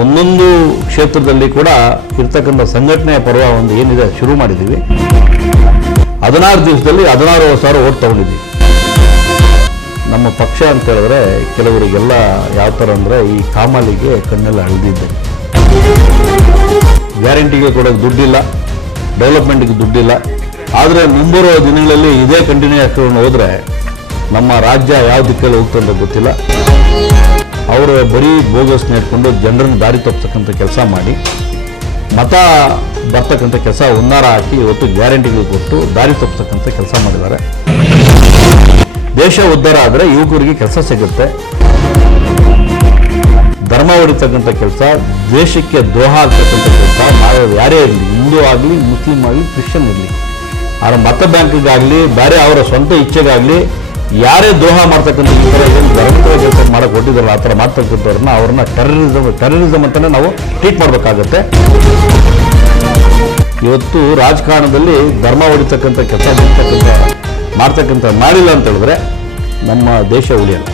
ಒಂದೊಂದು ಕ್ಷೇತ್ರದಲ್ಲಿ ಕೂಡ ಇರ್ತಕ್ಕಂಥ ಸಂಘಟನೆಯ ಪರ್ವ ಒಂದು ಏನಿದೆ ಶುರು ಮಾಡಿದ್ದೀವಿ. 16 ದಿವಸದಲ್ಲಿ 16,000 ಓಟ್ ತಗೊಂಡಿದ್ದೀವಿ. ನಮ್ಮ ಪಕ್ಷ ಅಂತ ಹೇಳಿದ್ರೆ ಕೆಲವರಿಗೆಲ್ಲ ಯಾವ ಥರ ಅಂದರೆ ಈ ಕಾಮಾಲಿಗೆ ಕಣ್ಣೆಲ್ಲ ಅಳೆದಿದ್ದೆ. ಗ್ಯಾರಂಟಿಗೆ ಕೊಡೋಕ್ಕೆ ದುಡ್ಡಿಲ್ಲ, ಡೆವಲಪ್ಮೆಂಟ್ಗೆ ದುಡ್ಡಿಲ್ಲ. ಆದರೆ ಮುಂಬರುವ ದಿನಗಳಲ್ಲಿ ಇದೇ ಕಂಟಿನ್ಯೂ ಹಾಕೊಂಡು ಹೋದರೆ ನಮ್ಮ ರಾಜ್ಯ ಯಾವ ದಿಕ್ಕಲ್ಲಿ ಹೋಗ್ತಂತ ಗೊತ್ತಿಲ್ಲ. ಅವರು ಬರೀ ಬೋಗಸ್ ನೆಟ್ಕೊಂಡು ಜನರನ್ನು ದಾರಿ ತಪ್ಪಿಸ್ತಕ್ಕಂಥ ಕೆಲಸ ಮಾಡಿ ಮತ ಬರ್ತಕ್ಕಂಥ ಕೆಲಸ ಹುನ್ನಾರ ಹಾಕಿ ಇವತ್ತು ಗ್ಯಾರಂಟಿಗಳು ಕೊಟ್ಟು ದಾರಿ ತಪ್ಪಿಸ್ತಕ್ಕಂಥ ಕೆಲಸ ಮಾಡಿದ್ದಾರೆ. ದೇಶ ಉದ್ಧಾರ ಆದರೆ ಯುವಕರಿಗೆ ಕೆಲಸ ಸಿಗುತ್ತೆ. ಧರ್ಮ ಹೊಡಿತಕ್ಕಂಥ ಕೆಲಸ, ದೇಶಕ್ಕೆ ದ್ರೋಹ ಆಗ್ತಕ್ಕಂಥ ಕೆಲಸ ಮಾಡೋದು ಯಾರೇ ಇರಲಿ, ಹಿಂದೂ ಆಗಲಿ, ಮುಸ್ಲಿಂ ಆಗಲಿ, ಕ್ರಿಶ್ಚಿಯನ್ ಇರಲಿ, ಅವರ ಮತ ಬ್ಯಾಂಕ್ಗಾಗಲಿ ಬೇರೆ ಅವರ ಸ್ವಂತ ಇಚ್ಛೆಗಾಗಲಿ ಯಾರೇ ದ್ರೋಹ ಮಾಡ್ತಕ್ಕಂಥ ಈ ಥರ ಏನು ಧರ್ಮದ ಕೆಲಸ ಮಾಡೋಕೆ ಕೊಟ್ಟಿದ್ದಾರಲ್ಲ ಆ ಥರ ಮಾಡ್ತಕ್ಕಂಥವ್ರನ್ನ ಅವ್ರನ್ನ ಟೆರರಿಸಮ್ ಅಂತಲೇ ನಾವು ಟ್ರೀಟ್ ಮಾಡಬೇಕಾಗತ್ತೆ. ಇವತ್ತು ರಾಜಕಾರಣದಲ್ಲಿ ಧರ್ಮ ಹೊಡಿತಕ್ಕಂಥ ಕೆಲಸ ಮಾಡಿಲ್ಲ ಅಂತ ಹೇಳಿದ್ರೆ ನಮ್ಮ ದೇಶ ಉಳಿಯಲ್ಲ.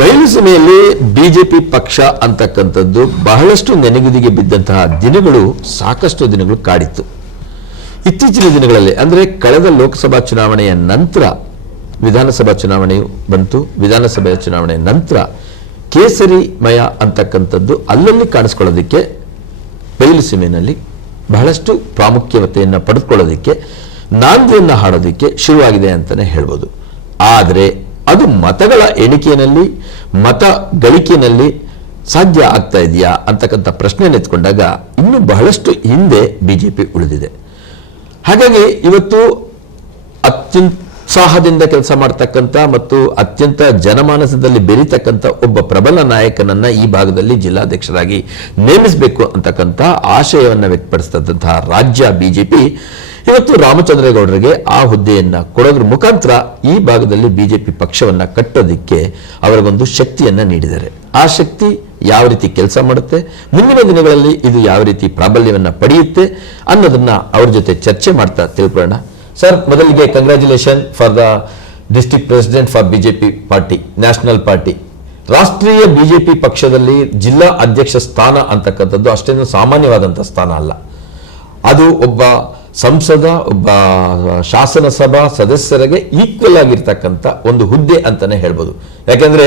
ಬಯಲುಸೀಮೆಯಲ್ಲಿ ಬಿಜೆಪಿ ಪಕ್ಷ ಅಂತಕ್ಕಂಥದ್ದು ಬಹಳಷ್ಟು ನೆನೆಗುದಿಗೆ ಬಿದ್ದಂತಹ ದಿನಗಳು ಸಾಕಷ್ಟು ದಿನಗಳು ಕಾಡಿತ್ತು. ಇತ್ತೀಚಿನ ದಿನಗಳಲ್ಲಿ ಅಂದರೆ ಕಳೆದ ಲೋಕಸಭಾ ಚುನಾವಣೆಯ ನಂತರ ವಿಧಾನಸಭಾ ಚುನಾವಣೆಯು ಬಂತು. ವಿಧಾನಸಭೆಯ ಚುನಾವಣೆಯ ನಂತರ ಕೇಸರಿಮಯ ಅಂತಕ್ಕಂಥದ್ದು ಅಲ್ಲಲ್ಲಿ ಕಾಣಿಸ್ಕೊಳ್ಳೋದಕ್ಕೆ ಬಯಲುಸೀಮೆಯಲ್ಲಿ ಬಹಳಷ್ಟು ಪ್ರಾಮುಖ್ಯತೆಯನ್ನು ಪಡೆದುಕೊಳ್ಳೋದಕ್ಕೆ, ನಾಂದಿಯನ್ನು ಹಾಡೋದಕ್ಕೆ ಶುರುವಾಗಿದೆ ಅಂತಲೇ ಹೇಳ್ಬೋದು. ಆದರೆ ಅದು ಮತಗಳ ಎಣಿಕೆಯಲ್ಲಿ, ಮತ ಗಳಿಕೆಯಲ್ಲಿ ಸಾಧ್ಯ ಆಗ್ತಾ ಇದೆಯಾ ಅಂತಕ್ಕಂಥ ಪ್ರಶ್ನೆ ಎತ್ಕೊಂಡಾಗ ಇನ್ನೂ ಬಹಳಷ್ಟು ಹಿಂದೆ ಬಿಜೆಪಿ ಉಳಿದಿದೆ. ಹಾಗಾಗಿ ಇವತ್ತು ಅತ್ಯುತ್ಸಾಹದಿಂದ ಕೆಲಸ ಮಾಡ್ತಕ್ಕಂಥ ಮತ್ತು ಅತ್ಯಂತ ಜನಮಾನಸದಲ್ಲಿ ಬೆರೀತಕ್ಕಂಥ ಒಬ್ಬ ಪ್ರಬಲ ನಾಯಕನನ್ನ ಈ ಭಾಗದಲ್ಲಿ ಜಿಲ್ಲಾಧ್ಯಕ್ಷರಾಗಿ ನೇಮಿಸಬೇಕು ಅಂತಕ್ಕಂಥ ಆಶಯವನ್ನು ವ್ಯಕ್ತಪಡಿಸಿದಂತಹ ರಾಜ್ಯ ಬಿಜೆಪಿ ಇವತ್ತು ರಾಮಚಂದ್ರೇಗೌಡರಿಗೆ ಆ ಹುದ್ದೆಯನ್ನ ಕೊಡೋದ್ರ ಮುಖಾಂತರ ಈ ಭಾಗದಲ್ಲಿ ಬಿಜೆಪಿ ಪಕ್ಷವನ್ನ ಕಟ್ಟೋದಿಕ್ಕೆ ಅವರಿಗೊಂದು ಶಕ್ತಿಯನ್ನ ನೀಡಿದ್ದಾರೆ. ಆ ಶಕ್ತಿ ಯಾವ ರೀತಿ ಕೆಲಸ ಮಾಡುತ್ತೆ, ಮುಂದಿನ ದಿನಗಳಲ್ಲಿ ಇದು ಯಾವ ರೀತಿ ಪ್ರಾಬಲ್ಯವನ್ನ ಪಡೆಯುತ್ತೆ ಅನ್ನೋದನ್ನ ಅವ್ರ ಜೊತೆ ಚರ್ಚೆ ಮಾಡ್ತಾ ತಿಳ್ಕೊಳ್ಳೋಣ. ಸರ್, ಮೊದಲಿಗೆ congratulation for the district president for BJP party, national party. ರಾಷ್ಟ್ರೀಯ ಬಿಜೆಪಿ ಪಕ್ಷದಲ್ಲಿ ಜಿಲ್ಲಾ ಅಧ್ಯಕ್ಷ ಸ್ಥಾನ ಅಂತಕ್ಕಂಥದ್ದು ಅಷ್ಟೇನು ಸಾಮಾನ್ಯವಾದಂಥ ಸ್ಥಾನ ಅಲ್ಲ. ಅದು ಒಬ್ಬ ಸಂಸದ, ಒಬ್ಬ ಶಾಸನ ಸಭಾ ಸದಸ್ಯರಿಗೆ ಈಕ್ವಲ್ ಆಗಿರ್ತಕ್ಕಂಥ ಒಂದು ಹುದ್ದೆ ಅಂತಾನೆ ಹೇಳ್ಬೋದು. ಯಾಕೆಂದ್ರೆ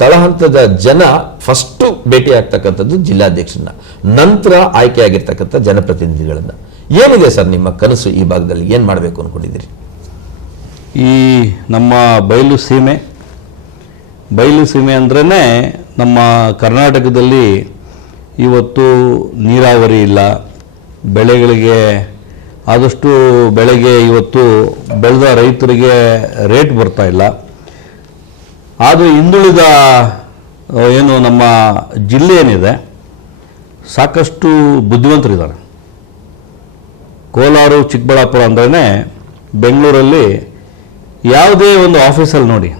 ತಳಹಂತದ ಜನ ಫಸ್ಟ್ ಭೇಟಿ ಆಗ್ತಕ್ಕಂಥದ್ದು ಜಿಲ್ಲಾಧ್ಯಕ್ಷರನ್ನ, ನಂತರ ಆಯ್ಕೆ ಆಗಿರ್ತಕ್ಕಂಥ ಜನಪ್ರತಿನಿಧಿಗಳನ್ನ. ಏನಿದೆ ಸರ್ ನಿಮ್ಮ ಕನಸು ಈ ಭಾಗದಲ್ಲಿ, ಏನ್ ಮಾಡಬೇಕು ಅನ್ಕೊಂಡಿದ್ದೀರಿ? ಈ ನಮ್ಮ ಬಯಲು ಸೀಮೆ ಅಂದ್ರೇ ನಮ್ಮ ಕರ್ನಾಟಕದಲ್ಲಿ ಇವತ್ತು ನೀರಾವರಿ ಇಲ್ಲ, ಬೆಳೆಗಳಿಗೆ ಆದಷ್ಟು ಬೆಳೆಗೆ ಇವತ್ತು ಬೆಳೆದ ರೈತರಿಗೆ ರೇಟ್ ಬರ್ತಾ ಇಲ್ಲ. ಆದರೆ ಹಿಂದುಳಿದ ಏನು ನಮ್ಮ ಜಿಲ್ಲೆ ಏನಿದೆ ಸಾಕಷ್ಟು ಬುದ್ಧಿವಂತರಿದ್ದಾರೆ. ಕೋಲಾರ, ಚಿಕ್ಕಬಳ್ಳಾಪುರ ಅಂದ್ರೇ ಬೆಂಗಳೂರಲ್ಲಿ ಯಾವುದೇ ಒಂದು ಆಫೀಸಲ್ಲಿ ನೋಡಿ,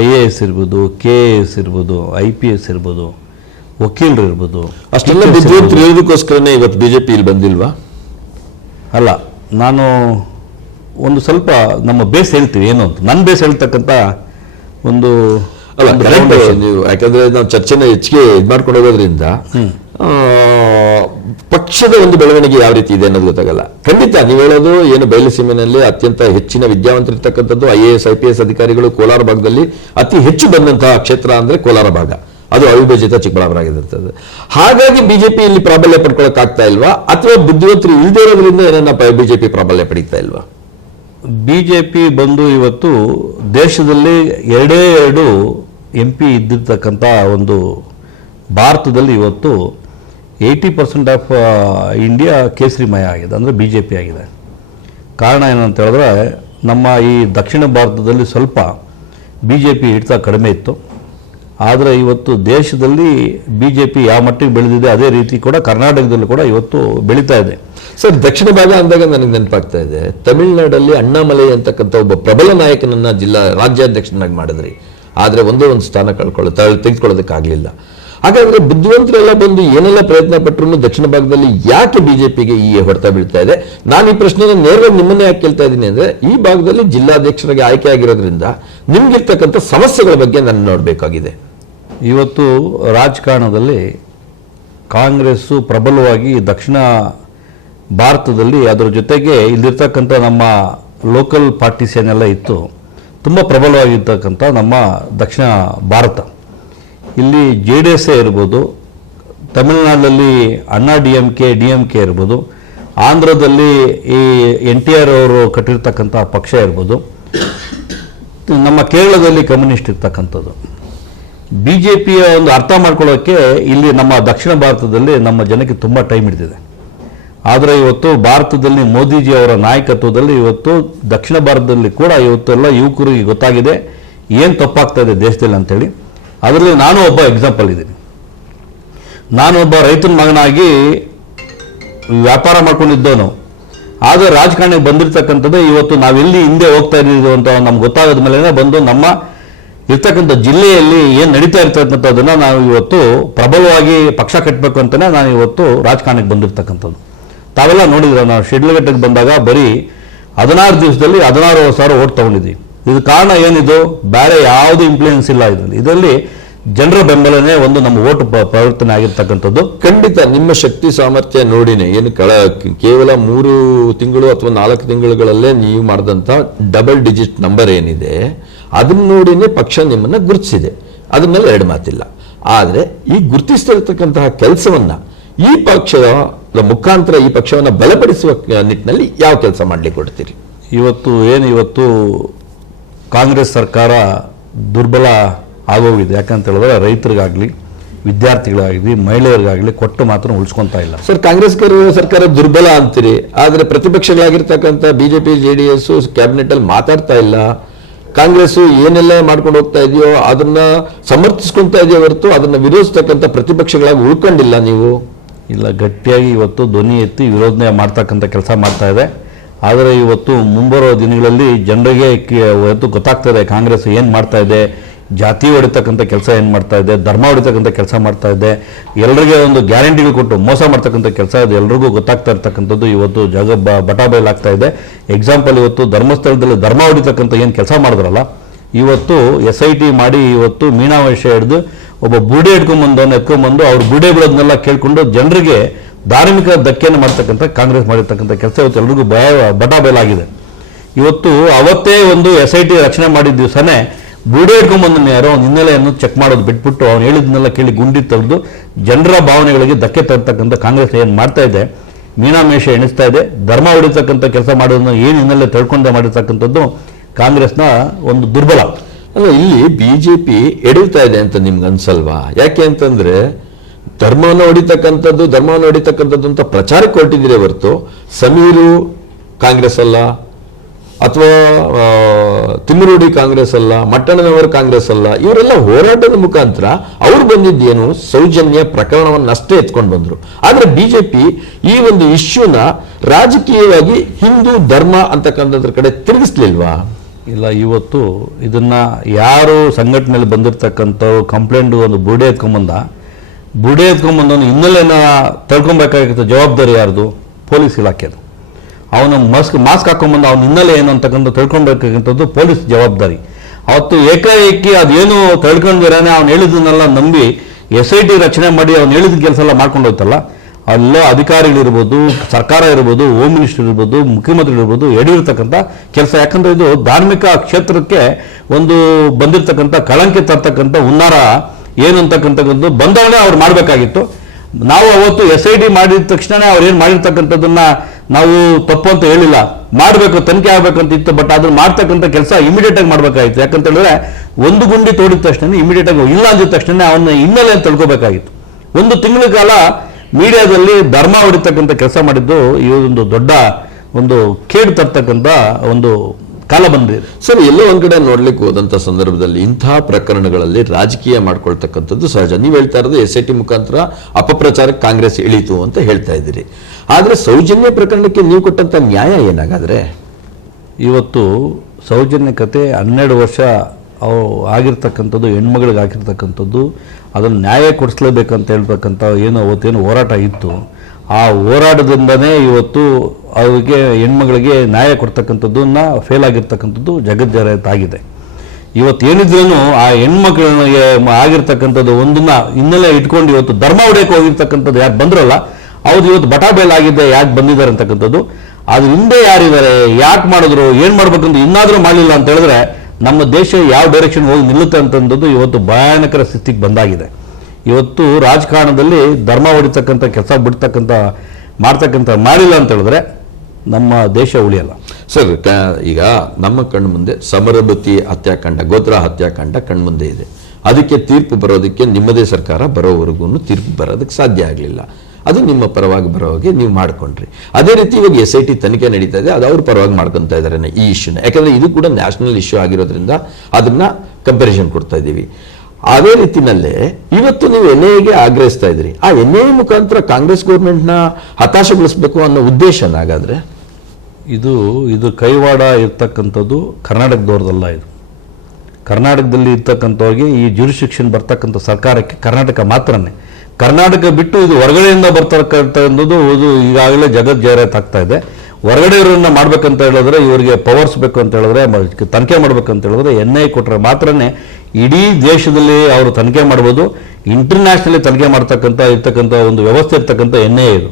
IAS ಇರ್ಬೋದು, KAS ಇರ್ಬೋದು, IPS ಇರ್ಬೋದು, ವಕೀಲರು ಇರ್ಬೋದು, ಅಷ್ಟೆಲ್ಲ ಬುದ್ಧಿವಂತರು ಇರೋದಕ್ಕೋಸ್ಕರನೇ ಇವತ್ತು ಬಿಜೆಪಿ ಇಲ್ಲಿ ಬಂದಿಲ್ವಾ? ಅಲ್ಲ, ನಾನು ಒಂದು ಸ್ವಲ್ಪ ನಮ್ಮ ಬೇಸ್ ಹೇಳ್ತೀವಿ ಏನು ಅಂತ. ನನ್ನ ಬೇಸ್ ಹೇಳ್ತಕ್ಕಂಥ ಒಂದು ನೀವು, ಯಾಕಂದ್ರೆ ನಾವು ಚರ್ಚೆನ ಹೆಚ್ಚಿಗೆ ಇದು ಮಾಡ್ಕೊಂಡು ಹೋಗೋದ್ರಿಂದ ಪಕ್ಷದ ಒಂದು ಬೆಳವಣಿಗೆ ಯಾವ ರೀತಿ ಇದೆ ಅನ್ನೋದು ಗೊತ್ತಾಗಲ್ಲ. ಖಂಡಿತ ನೀವು ಹೇಳೋದು ಏನು, ಬಯಲುಸೀಮೆಯಲ್ಲಿ ಅತ್ಯಂತ ಹೆಚ್ಚಿನ ವಿದ್ಯಾವಂತರಿರ್ತಕ್ಕಂಥದ್ದು IAS IPS ಅಧಿಕಾರಿಗಳು ಕೋಲಾರ ಭಾಗದಲ್ಲಿ ಅತಿ ಹೆಚ್ಚು ಬಂದಂತಹ ಕ್ಷೇತ್ರ ಅಂದ್ರೆ ಕೋಲಾರ ಭಾಗ. ಅದು ಅವಿಭಜಿತ ಚಿಕ್ಕಬಳ್ಳಾಪುರ ಆಗಿರ್ತದೆ. ಹಾಗಾಗಿ ಬಿಜೆಪಿ ಇಲ್ಲಿ ಪ್ರಾಬಲ್ಯ ಪಡ್ಕೊಳಕ್ ಆಗ್ತಾ ಇಲ್ವಾ, ಅಥವಾ ಬುದ್ಧಿವಂತರು ಇಲ್ಲದೇ ಇರೋದ್ರಿಂದ ಏನನ್ನ ಬಿಜೆಪಿ ಪ್ರಾಬಲ್ಯ ಪಡೀತಾ ಇಲ್ವಾ? ಬಿಜೆಪಿ ಬಂದು ಇವತ್ತು ದೇಶದಲ್ಲಿ 2 MP ಇದ್ದಿರ್ತಕ್ಕಂಥ ಒಂದು ಭಾರತದಲ್ಲಿ ಇವತ್ತು 80% ಆಫ್ ಇಂಡಿಯಾ ಕೇಸರಿಮಯ ಆಗಿದೆ, ಅಂದರೆ ಬಿಜೆಪಿ ಆಗಿದೆ. ಕಾರಣ ಏನಂತ ಹೇಳಿದ್ರೆ ನಮ್ಮ ಈ ದಕ್ಷಿಣ ಭಾರತದಲ್ಲಿ ಸ್ವಲ್ಪ ಬಿಜೆಪಿ ಹಿಡಿತ ಕಡಿಮೆ ಇತ್ತು. ಆದರೆ ಇವತ್ತು ದೇಶದಲ್ಲಿ ಬಿಜೆಪಿ ಯಾವ ಮಟ್ಟಿಗೆ ಬೆಳೆದಿದೆ ಅದೇ ರೀತಿ ಕೂಡ ಕರ್ನಾಟಕದಲ್ಲಿ ಕೂಡ ಇವತ್ತು ಬೆಳೀತಾ ಇದೆ. ಸರ್, ದಕ್ಷಿಣ ಭಾಗ ಅಂದಾಗ ನನಗೆ ನೆನಪಾಗ್ತಾ ಇದೆ, ತಮಿಳುನಾಡಲ್ಲಿ ಅಣ್ಣಾಮಲೈ ಅಂತಕ್ಕಂಥ ಒಬ್ಬ ಪ್ರಬಲ ನಾಯಕನನ್ನ ರಾಜ್ಯಾಧ್ಯಕ್ಷನಾಗಿ ಮಾಡಿದ್ರಿ. ಆದರೆ ಒಂದೇ ಒಂದು ಸ್ಥಾನ ತೆಗೆದುಕೊಳ್ಳೋದಕ್ಕಾಗಲಿಲ್ಲ. ಹಾಗಾದ್ರೆ ಬುದ್ಧಿವಂತರೆಲ್ಲ ಬಂದು ಏನೆಲ್ಲ ಪ್ರಯತ್ನ ಪಟ್ಟರು ದಕ್ಷಿಣ ಭಾಗದಲ್ಲಿ ಯಾಕೆ ಬಿಜೆಪಿಗೆ ಈ ಹೊಡೆತ ಬೀಳ್ತಾ ಇದೆ? ನಾನು ಈ ಪ್ರಶ್ನೆನ ನೇರವಾಗಿ ನಿಮ್ಮನ್ನೇ ಯಾಕೆ ಕೇಳ್ತಾ ಇದ್ದೀನಿ ಅಂದ್ರೆ, ಈ ಭಾಗದಲ್ಲಿ ಜಿಲ್ಲಾಧ್ಯಕ್ಷರಾಗಿ ಆಯ್ಕೆ ಆಗಿರೋದ್ರಿಂದ ನಿಮ್ಗಿರ್ತಕ್ಕಂಥ ಸಮಸ್ಯೆಗಳ ಬಗ್ಗೆ ನಾನು ನೋಡಬೇಕಾಗಿದೆ. ಇವತ್ತು ರಾಜಕಾರಣದಲ್ಲಿ ಕಾಂಗ್ರೆಸ್ಸು ಪ್ರಬಲವಾಗಿ ದಕ್ಷಿಣ ಭಾರತದಲ್ಲಿ, ಅದರ ಜೊತೆಗೆ ಇಲ್ಲಿರ್ತಕ್ಕಂಥ ನಮ್ಮ ಲೋಕಲ್ ಪಾರ್ಟೀಸ್ ಏನೆಲ್ಲ ಇತ್ತು, ತುಂಬ ಪ್ರಬಲವಾಗಿರ್ತಕ್ಕಂಥ ನಮ್ಮ ದಕ್ಷಿಣ ಭಾರತ. ಇಲ್ಲಿ JDS ಇರ್ಬೋದು, ತಮಿಳುನಾಡಲ್ಲಿ ಅಣ್ಣಾ DMK ಇರ್ಬೋದು, ಆಂಧ್ರದಲ್ಲಿ ಈ NTR ಅವರು ಕಟ್ಟಿರ್ತಕ್ಕಂಥ ಪಕ್ಷ ಇರ್ಬೋದು, ನಮ್ಮ ಕೇರಳದಲ್ಲಿ ಕಮ್ಯುನಿಸ್ಟ್ ಇರ್ತಕ್ಕಂಥದ್ದು. BJPಯ ಒಂದು ಅರ್ಥ ಮಾಡ್ಕೊಳ್ಳೋಕ್ಕೆ ಇಲ್ಲಿ ನಮ್ಮ ದಕ್ಷಿಣ ಭಾರತದಲ್ಲಿ ನಮ್ಮ ಜನಕ್ಕೆ ತುಂಬ ಟೈಮ್ ಹಿಡಿದಿದೆ. ಆದರೆ ಇವತ್ತು ಭಾರತದಲ್ಲಿ ಮೋದಿಜಿ ಅವರ ನಾಯಕತ್ವದಲ್ಲಿ ಇವತ್ತು ದಕ್ಷಿಣ ಭಾರತದಲ್ಲಿ ಕೂಡ ಇವತ್ತೆಲ್ಲ ಯುವಕರಿಗೆ ಗೊತ್ತಾಗಿದೆ ಏನು ತಪ್ಪಾಗ್ತಾ ಇದೆ ದೇಶದಲ್ಲಿ ಅಂತೇಳಿ. ಅದರಲ್ಲಿ ನಾನು ಒಬ್ಬ ಎಕ್ಸಾಂಪಲ್ ಇದ್ದೀನಿ. ನಾನೊಬ್ಬ ರೈತನ ಮಗನಾಗಿ ವ್ಯಾಪಾರ ಮಾಡ್ಕೊಂಡಿದ್ದವನು, ಆದರೆ ರಾಜಕಾರಣಕ್ಕೆ ಬಂದಿರತಕ್ಕಂಥದ್ದು ಇವತ್ತು ನಾವೆಲ್ಲಿ ಹಿಂದೆ ಹೋಗ್ತಾ ಇದ್ದೀವಿ ಅಂತ ನಮ್ಗೆ ಗೊತ್ತಾಗದ ಮೇಲೆ ಬಂದು ನಮ್ಮ ಇರ್ತಕ್ಕಂಥ ಜಿಲ್ಲೆಯಲ್ಲಿ ಏನು ನಡೀತಾ ಇರ್ತಕ್ಕಂಥದ್ದನ್ನು ನಾವು ಇವತ್ತು ಪ್ರಬಲವಾಗಿ ಪಕ್ಷ ಕಟ್ಟಬೇಕು ಅಂತಲೇ ನಾನು ಇವತ್ತು ರಾಜಕಾರಣಕ್ಕೆ ಬಂದಿರ್ತಕ್ಕಂಥದ್ದು. ತಾವೆಲ್ಲ ನೋಡಿದ್ರೆ ನಾವು ಶಿಡ್ಲಘಟ್ಟಕ್ಕೆ ಬಂದಾಗ ಬರೀ 16 ದಿವಸದಲ್ಲಿ 16,000 ಓಟ್ ತೊಗೊಂಡಿದ್ದೀವಿ. ಇದು ಕಾರಣ ಏನಿದು? ಬೇರೆ ಯಾವುದೇ ಇನ್ಫ್ಲೂಯೆನ್ಸ್ ಇಲ್ಲ ಇದರಲ್ಲಿ ಜನರ ಬೆಂಬಲನೇ ಒಂದು ನಮ್ಮ ಓಟ್ ಪರಿವರ್ತನೆ ಆಗಿರ್ತಕ್ಕಂಥದ್ದು. ಖಂಡಿತ ನಿಮ್ಮ ಶಕ್ತಿ ಸಾಮರ್ಥ್ಯ ನೋಡಿನೇ ಏನು ಕೇವಲ 3 ತಿಂಗಳು ಅಥವಾ 4 ತಿಂಗಳುಗಳಲ್ಲೇ ನೀವು ಮಾಡಿದಂಥ ಡಬಲ್ ಡಿಜಿಟ್ ನಂಬರ್ ಏನಿದೆ ಅದನ್ನ ನೋಡಿನೇ ಪಕ್ಷ ನಿಮ್ಮನ್ನ ಗುರುತಿಸಿದೆ. ಅದ್ರ ಮೇಲೆ 2 ಮಾತಿಲ್ಲ. ಆದರೆ ಈ ಗುರುತಿಸ್ತಿರ್ತಕ್ಕಂತಹ ಕೆಲಸವನ್ನ ಈ ಪಕ್ಷದ ಮುಖಾಂತರ ಈ ಪಕ್ಷವನ್ನ ಬಲಪಡಿಸುವ ನಿಟ್ಟಿನಲ್ಲಿ ಯಾವ ಕೆಲಸ ಮಾಡ್ಲಿಕ್ಕೆ ಕೊಡ್ತೀರಿ? ಇವತ್ತು ಕಾಂಗ್ರೆಸ್ ಸರ್ಕಾರ ದುರ್ಬಲ ಆಗೋಗಿದೆ. ಯಾಕಂತ ಹೇಳಿದ್ರೆ ರೈತರಿಗಾಗ್ಲಿ, ವಿದ್ಯಾರ್ಥಿಗಳಾಗಲಿ, ಮಹಿಳೆಯರಿಗಾಗಲಿ ಕೊಟ್ಟು ಮಾತ್ರ ಉಳಿಸ್ಕೊಂತ ಇಲ್ಲ. ಸರ್, ಕಾಂಗ್ರೆಸ್ ಸರ್ಕಾರ ದುರ್ಬಲ ಅಂತೀರಿ, ಆದ್ರೆ ಪ್ರತಿಪಕ್ಷಗಳಾಗಿರ್ತಕ್ಕಂಥ BJP JDS ಕ್ಯಾಬಿನೆಟ್ ಅಲ್ಲಿ ಮಾತಾಡ್ತಾ ಇಲ್ಲ. ಕಾಂಗ್ರೆಸ್ ಏನೆಲ್ಲ ಮಾಡ್ಕೊಂಡು ಹೋಗ್ತಾ ಇದೆಯೋ ಅದನ್ನ ಸಮರ್ಥಿಸ್ಕೊಂತ ಇದೆಯೋ ಹೊರತು ಅದನ್ನ ವಿರೋಧಿಸ್ತಕ್ಕಂಥ ಪ್ರತಿಪಕ್ಷಗಳಾಗಿ ಉಳ್ಕೊಂಡಿಲ್ಲ. ನೀವು ಇಲ್ಲ, ಗಟ್ಟಿಯಾಗಿ ಇವತ್ತು ಧ್ವನಿ ಎತ್ತಿ ವಿರೋಧನೆ ಮಾಡ್ತಕ್ಕಂಥ ಕೆಲಸ ಮಾಡ್ತಾ ಇದೆ. ಆದರೆ ಇವತ್ತು ಮುಂಬರುವ ದಿನಗಳಲ್ಲಿ ಜನರಿಗೆ ಗೊತ್ತಾಗ್ತಾ ಇದೆ ಕಾಂಗ್ರೆಸ್ ಏನು ಮಾಡ್ತಾ ಇದೆ, ಜಾತಿ ಹೊಡಿತಕ್ಕಂಥ ಕೆಲಸ ಏನು ಮಾಡ್ತಾ ಇದೆ, ಧರ್ಮ ಹೊಡಿತಕ್ಕಂಥ ಕೆಲಸ ಮಾಡ್ತಾ ಇದೆ, ಎಲ್ಲರಿಗೆ ಒಂದು ಗ್ಯಾರಂಟಿಗಳು ಕೊಟ್ಟು ಮೋಸ ಮಾಡ್ತಕ್ಕಂಥ ಕೆಲಸ ಇದೆ, ಎಲ್ರಿಗೂ ಗೊತ್ತಾಗ್ತಾ ಇರ್ತಕ್ಕಂಥದ್ದು ಇವತ್ತು ಬಟಾಬಯಲಾಗ್ತಾ ಇದೆ. ಎಕ್ಸಾಂಪಲ್, ಇವತ್ತು ಧರ್ಮಸ್ಥಳದಲ್ಲಿ ಧರ್ಮ ಹೊಡಿತಕ್ಕಂಥ ಏನು ಕೆಲಸ ಮಾಡಿದ್ರಲ್ಲ, ಇವತ್ತು SIT ಮಾಡಿ ಇವತ್ತು ಮೀನಾವೇಶ ಹಿಡಿದು ಒಬ್ಬ ಬುಡೆ ಎತ್ಕೊಂಡ್ಬಂದು ಅವ್ರ ಬುಡೆ ಬಿಡೋದನ್ನೆಲ್ಲ ಕೇಳ್ಕೊಂಡು ಜನರಿಗೆ ಧಾರ್ಮಿಕ ಧಕ್ಕೆಯನ್ನು ಮಾಡ್ತಕ್ಕಂಥ ಕಾಂಗ್ರೆಸ್ ಮಾಡಿರ್ತಕ್ಕಂಥ ಕೆಲಸ ಇವತ್ತು ಎಲ್ರಿಗೂ ಬಟಾಬಯಲಾಗಿದೆ. ಇವತ್ತು ಅವತ್ತೇ ಒಂದು SIT ರಚನೆ ಮಾಡಿದ ದಿವಸನೇ ಬುಡೆ ಇಟ್ಕೊಂಡ್ಬಂದನ್ನು ಯಾರೋ ಅವ್ನ ಹಿನ್ನೆಲೆಯನ್ನು ಚೆಕ್ ಮಾಡೋದು ಬಿಟ್ಬಿಟ್ಟು ಅವ್ನು ಹೇಳಿದ್ನೆಲ್ಲ ಕೇಳಿ ಗುಂಡಿ ತೆಗೆದು ಜನರ ಭಾವನೆಗಳಿಗೆ ಧಕ್ಕೆ ತರ್ತಕ್ಕಂಥ ಕಾಂಗ್ರೆಸ್ ಏನು ಮಾಡ್ತಾ ಇದೆ, ಮೀನಾಮೇಷ ಎಣಿಸ್ತಾ ಇದೆ. ಧರ್ಮ ಹೊಡಿತಕ್ಕಂಥ ಕೆಲಸ ಮಾಡೋದನ್ನ ಏನು ಹಿನ್ನೆಲೆ ತಿಳ್ಕೊಂಡೆ ಮಾಡಿರ್ತಕ್ಕಂಥದ್ದು ಕಾಂಗ್ರೆಸ್ನ ಒಂದು ದುರ್ಬಲ. ಅಲ್ಲ, ಇಲ್ಲಿ BJP ಎಡುತ್ತಾ ಇದೆ ಅಂತ ನಿಮ್ಗೆ ಅನ್ಸಲ್ವಾ? ಯಾಕೆ ಅಂತಂದ್ರೆ ಧರ್ಮವನ್ನು ಹೊಡಿತಕ್ಕಂಥದ್ದು ಅಂತ ಪ್ರಚಾರಕ್ಕೆ ಹೊರಟಿದ್ರೆ ಹೊರತು ಸಮೀರು ಕಾಂಗ್ರೆಸ್ ಅಲ್ಲ, ಅಥವಾ ತಿಮ್ಮರೂಡಿ ಕಾಂಗ್ರೆಸ್ ಅಲ್ಲ, ಮಟ್ಟಣ್ಣನವರ ಕಾಂಗ್ರೆಸ್ ಅಲ್ಲ. ಇವರೆಲ್ಲ ಹೋರಾಟದ ಮುಖಾಂತರ ಅವ್ರು ಬಂದಿದ್ದೇನು ಸೌಜನ್ಯ ಪ್ರಕರಣವನ್ನಷ್ಟೇ ಎತ್ಕೊಂಡು ಬಂದ್ರು. ಆದ್ರೆ BJP ಈ ಒಂದು ಇಶ್ಯೂನ ರಾಜಕೀಯವಾಗಿ ಹಿಂದೂ ಧರ್ಮ ಅಂತಕ್ಕಂಥದ್ರ ಕಡೆ ತಿರುಗಿಸ್ಲಿಲ್ವಾ? ಇಲ್ಲ, ಇವತ್ತು ಇದನ್ನ ಯಾರು ಸಂಘಟನೆಯಲ್ಲಿ ಬಂದಿರತಕ್ಕಂಥ ಕಂಪ್ಲೇಂಟ್ ಒಂದು ಬುಡೆ ಎತ್ಕೊಂಡ್ಬಂದವನು ಹಿನ್ನೆಲೆನ ತಿಳ್ಕೊಬೇಕಾಗಿತ್ತು. ಜವಾಬ್ದಾರಿ ಯಾರ್ದು? ಪೊಲೀಸ್ ಇಲಾಖೆದು. ಅವನು ಮಾಸ್ಕ್ ಹಾಕೊಂಡ್ಬಂದು ಅವನ ಹಿನ್ನೆಲೆ ಏನು ಅಂತಕ್ಕಂಥ ತಿಳ್ಕೊಬೇಕಾಗಿಂಥದ್ದು ಪೊಲೀಸ್ ಜವಾಬ್ದಾರಿ. ಅವತ್ತು ಏಕಾಏಕಿ ಅದೇನು ತಿಳ್ಕೊಂಡಿರಾನೆ ಅವ್ನು ಹೇಳಿದ್ದನ್ನೆಲ್ಲ ನಂಬಿ SIT ರಚನೆ ಮಾಡಿ ಅವ್ನು ಹೇಳಿದ ಕೆಲಸ ಎಲ್ಲ ಮಾಡ್ಕೊಂಡು ಹೋಯ್ತಲ್ಲ, ಅಲ್ಲ ಅಧಿಕಾರಿಗಳಿರ್ಬೋದು, ಸರ್ಕಾರ ಇರ್ಬೋದು, ಹೋಮ್ ಮಿನಿಸ್ಟರ್ ಇರ್ಬೋದು, ಮುಖ್ಯಮಂತ್ರಿ ಇರ್ಬೋದು, ಎಡಿರ್ತಕ್ಕಂಥ ಕೆಲಸ. ಯಾಕಂದ್ರೆ ಇದು ಧಾರ್ಮಿಕ ಕ್ಷೇತ್ರಕ್ಕೆ ಒಂದು ಬಂದಿರತಕ್ಕಂಥ ಕಳಂಕ ತರ್ತಕ್ಕಂಥ ಹುನ್ನಾರ ಏನು ಅಂತಕ್ಕಂಥದ್ದು ಬಂದವನೇ ಅವ್ರು ಮಾಡಬೇಕಾಗಿತ್ತು. ನಾವು ಅವತ್ತು SIT ಮಾಡಿದ ತಕ್ಷಣ ಅವ್ರು ಏನು ಮಾಡಿರ್ತಕ್ಕಂಥದ್ದನ್ನ ನಾವು ತಪ್ಪು ಅಂತ ಹೇಳಿಲ್ಲ, ಮಾಡಬೇಕು, ತನಿಖೆ ಆಗ್ಬೇಕಂತ ಇತ್ತು. ಬಟ್ ಅದನ್ನ ಮಾಡ್ತಕ್ಕಂಥ ಕೆಲಸ ಇಮಿಡಿಯೇಟ್ ಆಗಿ ಮಾಡ್ಬೇಕಾಗಿತ್ತು. ಯಾಕಂತ ಹೇಳಿದ್ರೆ ಒಂದು ಗುಂಡಿ ತೋಡಿದ ತಕ್ಷಣ ಇಮಿಡಿಯೇಟ್ ಆಗಿ ಇಲ್ಲ ಅಂದಿದ ತಕ್ಷಣ ಅವನ್ನ ಹಿನ್ನೆಲೆ ಅಂತ ತಿಳ್ಕೊಬೇಕಾಗಿತ್ತು. 1 ತಿಂಗಳ ಕಾಲ ಮೀಡಿಯಾದಲ್ಲಿ ಧರ್ಮ ಹೊಡಿತಕ್ಕಂಥ ಕೆಲಸ ಮಾಡಿದ್ದು ಇವೊಂದು ದೊಡ್ಡ ಒಂದು ಕೇಡು ತರ್ತಕ್ಕಂಥ ಒಂದು ಕಾಲ ಬಂದಿದೆ. ಸರ್, ಎಲ್ಲೋ ಒಂದ್ ಕಡೆ ನೋಡ್ಲಿಕ್ಕೆ ಹೋದಂತ ಸಂದರ್ಭದಲ್ಲಿ ಇಂತಹ ಪ್ರಕರಣಗಳಲ್ಲಿ ರಾಜಕೀಯ ಮಾಡ್ಕೊಳ್ತಕ್ಕಂಥದ್ದು ಸಹಜ. ನೀವು ಹೇಳ್ತಾ ಇರೋದು SIT ಮುಖಾಂತರ ಅಪಪ್ರಚಾರಕ್ಕೆ ಕಾಂಗ್ರೆಸ್ ಇಳೀತು ಅಂತ ಹೇಳ್ತಾ ಇದ್ದೀರಿ. ಆದ್ರೆ ಸೌಜನ್ಯ ಪ್ರಕರಣಕ್ಕೆ ನೀವು ಕೊಟ್ಟಂತ ನ್ಯಾಯ ಏನಾಗಾದ್ರೆ? ಇವತ್ತು ಸೌಜನ್ಯ ಕತೆ 12 ವರ್ಷ ಆಗಿರ್ತಕ್ಕಂಥದ್ದು, ಹೆಣ್ಮಗಳಿಗೆ ಆಗಿರ್ತಕ್ಕಂಥದ್ದು, ಅದನ್ನು ನ್ಯಾಯ ಕೊಡಿಸ್ಲೇಬೇಕಂತ ಹೇಳ್ಬೇಕಂತ ಅವತ್ತೇನು ಹೋರಾಟ ಇತ್ತು. ಆ ಹೋರಾಟದಿಂದನೇ ಇವತ್ತು ಅವರಿಗೆ ಹೆಣ್ಮಗಳಿಗೆ ನ್ಯಾಯ ಕೊಡ್ತಕ್ಕಂಥದ್ದನ್ನ ಫೇಲ್ ಆಗಿರ್ತಕ್ಕಂಥದ್ದು ಜಗಜ್ಜಾಹಿರಾತಾಗಿದೆ. ಇವತ್ತು ಏನಿದ್ರೂ ಆ ಹೆಣ್ಮಕ್ಳಿಗೆ ಆಗಿರ್ತಕ್ಕಂಥದ್ದು ಒಂದನ್ನ ಹಿನ್ನೆಲೆ ಇಟ್ಕೊಂಡು ಇವತ್ತು ಧರ್ಮ ಹೊಡೆಯಕ್ಕೆ ಹೋಗಿರ್ತಕ್ಕಂಥದ್ದು ಯಾರು ಬಂದ್ರಲ್ಲ, ಹೌದು ಇವತ್ತು ಬಟಾ ಬೇಲಾಗಿದ್ದೆ ಯಾಕೆ ಬಂದಿದ್ದಾರೆ ಅಂತಕ್ಕಂಥದ್ದು, ಅದ್ರ ಹಿಂದೆ ಯಾರಿದ್ದಾರೆ, ಯಾಕೆ ಮಾಡಿದ್ರು, ಏನು ಮಾಡ್ಬೇಕಂತ ಇನ್ನಾದರೂ ಮಾಡಲಿಲ್ಲ ಅಂತ ಹೇಳಿದ್ರೆ ನಮ್ಮ ದೇಶ ಯಾವ ಡೈರೆಕ್ಷನ್ ಹೋಗಿ ನಿಲ್ಲುತ್ತೆ ಅಂತಂದದ್ದು ಇವತ್ತು ಭಯಾನಕರ ಸ್ಥಿತಿಗೆ ಬಂದಾಗಿದೆ. ಇವತ್ತು ರಾಜಕಾರಣದಲ್ಲಿ ಧರ್ಮ ಹೊಡಿತಕ್ಕಂಥ ಕೆಲಸ ಬಿಡ್ತಕ್ಕಂಥ ಮಾಡಿಲ್ಲ ಅಂತ ಹೇಳಿದ್ರೆ ನಮ್ಮ ದೇಶ ಉಳಿಯಲ್ಲ. ಸರ್, ಈಗ ನಮ್ಮ ಕಣ್ಣು ಮುಂದೆ ಸಮರಭತಿ ಹತ್ಯಾಕಾಂಡ, ಗೋತ್ರ ಹತ್ಯಾಕಾಂಡ ಕಣ್ಮುಂದೆ ಇದೆ. ಅದಕ್ಕೆ ತೀರ್ಪು ಬರೋದಕ್ಕೆ ನಿಮ್ಮದೇ ಸರ್ಕಾರ ಬರೋವರೆಗೂ ತೀರ್ಪು ಬರೋದಕ್ಕೆ ಸಾಧ್ಯ ಆಗಲಿಲ್ಲ. ಅದು ನಿಮ್ಮ ಪರವಾಗಿ ಬರೋವಾಗೆ ನೀವು ಮಾಡ್ಕೊಂಡ್ರಿ. ಅದೇ ರೀತಿ ಇವಾಗ SIT ತನಿಖೆ ನಡೀತಾ ಇದೆ, ಅದು ಅವ್ರ ಪರವಾಗಿ ಮಾಡ್ಕೊತಾ ಇದ್ದಾರೆ ಈ ಇಶ್ಯೂನ. ಯಾಕಂದ್ರೆ ಇದು ಕೂಡ ನ್ಯಾಷನಲ್ ಇಶ್ಯೂ ಆಗಿರೋದ್ರಿಂದ ಅದನ್ನ ಕಂಪ್ಯಾರಿಸನ್ ಕೊಡ್ತಾ ಇದ್ದೀವಿ. ಅದೇ ರೀತಿನಲ್ಲೇ ಇವತ್ತು ನೀವು NIAಗೆ ಆಗ್ರಹಿಸ್ತಾ ಇದ್ರಿ. ಆ NIA ಮುಖಾಂತರ ಕಾಂಗ್ರೆಸ್ ಗೌರ್ಮೆಂಟ್ನ ಹತಾಶೆಗೊಳಿಸಬೇಕು ಅನ್ನೋ ಉದ್ದೇಶನ ಹಾಗಾದ್ರೆ? ಇದು ಕೈವಾಡ ಇರ್ತಕ್ಕಂಥದ್ದು ಕರ್ನಾಟಕದವ್ರದಲ್ಲ. ಇದು ಕರ್ನಾಟಕದಲ್ಲಿ ಇರ್ತಕ್ಕಂಥವ್ರಿಗೆ ಈ ಜ್ಯೂರಿಸ್ಡಿಕ್ಷನ್ ಬರ್ತಕ್ಕಂಥ ಸರ್ಕಾರಕ್ಕೆ ಕರ್ನಾಟಕ ಮಾತ್ರನೇ. ಕರ್ನಾಟಕ ಬಿಟ್ಟು ಇದು ಹೊರಗಡೆಯಿಂದ ಬರ್ತಕ್ಕಂಥದ್ದು ಇದು ಈಗಾಗಲೇ ಜಗತ್ ಜಾಹೀರಾತು ಆಗ್ತಾ ಇದೆ. ಹೊರಗಡೆ ಇವರನ್ನ ಮಾಡ್ಬೇಕಂತ ಹೇಳಿದ್ರೆ, ಇವರಿಗೆ ಪವರ್ಸ್ ಬೇಕು ಅಂತ ಹೇಳಿದ್ರೆ, ತನಿಖೆ ಮಾಡ್ಬೇಕಂತ ಹೇಳಿದ್ರೆ NIA ಕೊಟ್ಟರೆ ಮಾತ್ರನೇ ಇಡೀ ದೇಶದಲ್ಲಿ ಅವರು ತನಿಖೆ ಮಾಡ್ಬೋದು. ಇಂಟರ್ನ್ಯಾಷನಲಿ ತನಿಖೆ ಇರ್ತಕ್ಕಂಥ ಒಂದು ವ್ಯವಸ್ಥೆ ಇರ್ತಕ್ಕಂಥ NIA ಇದು.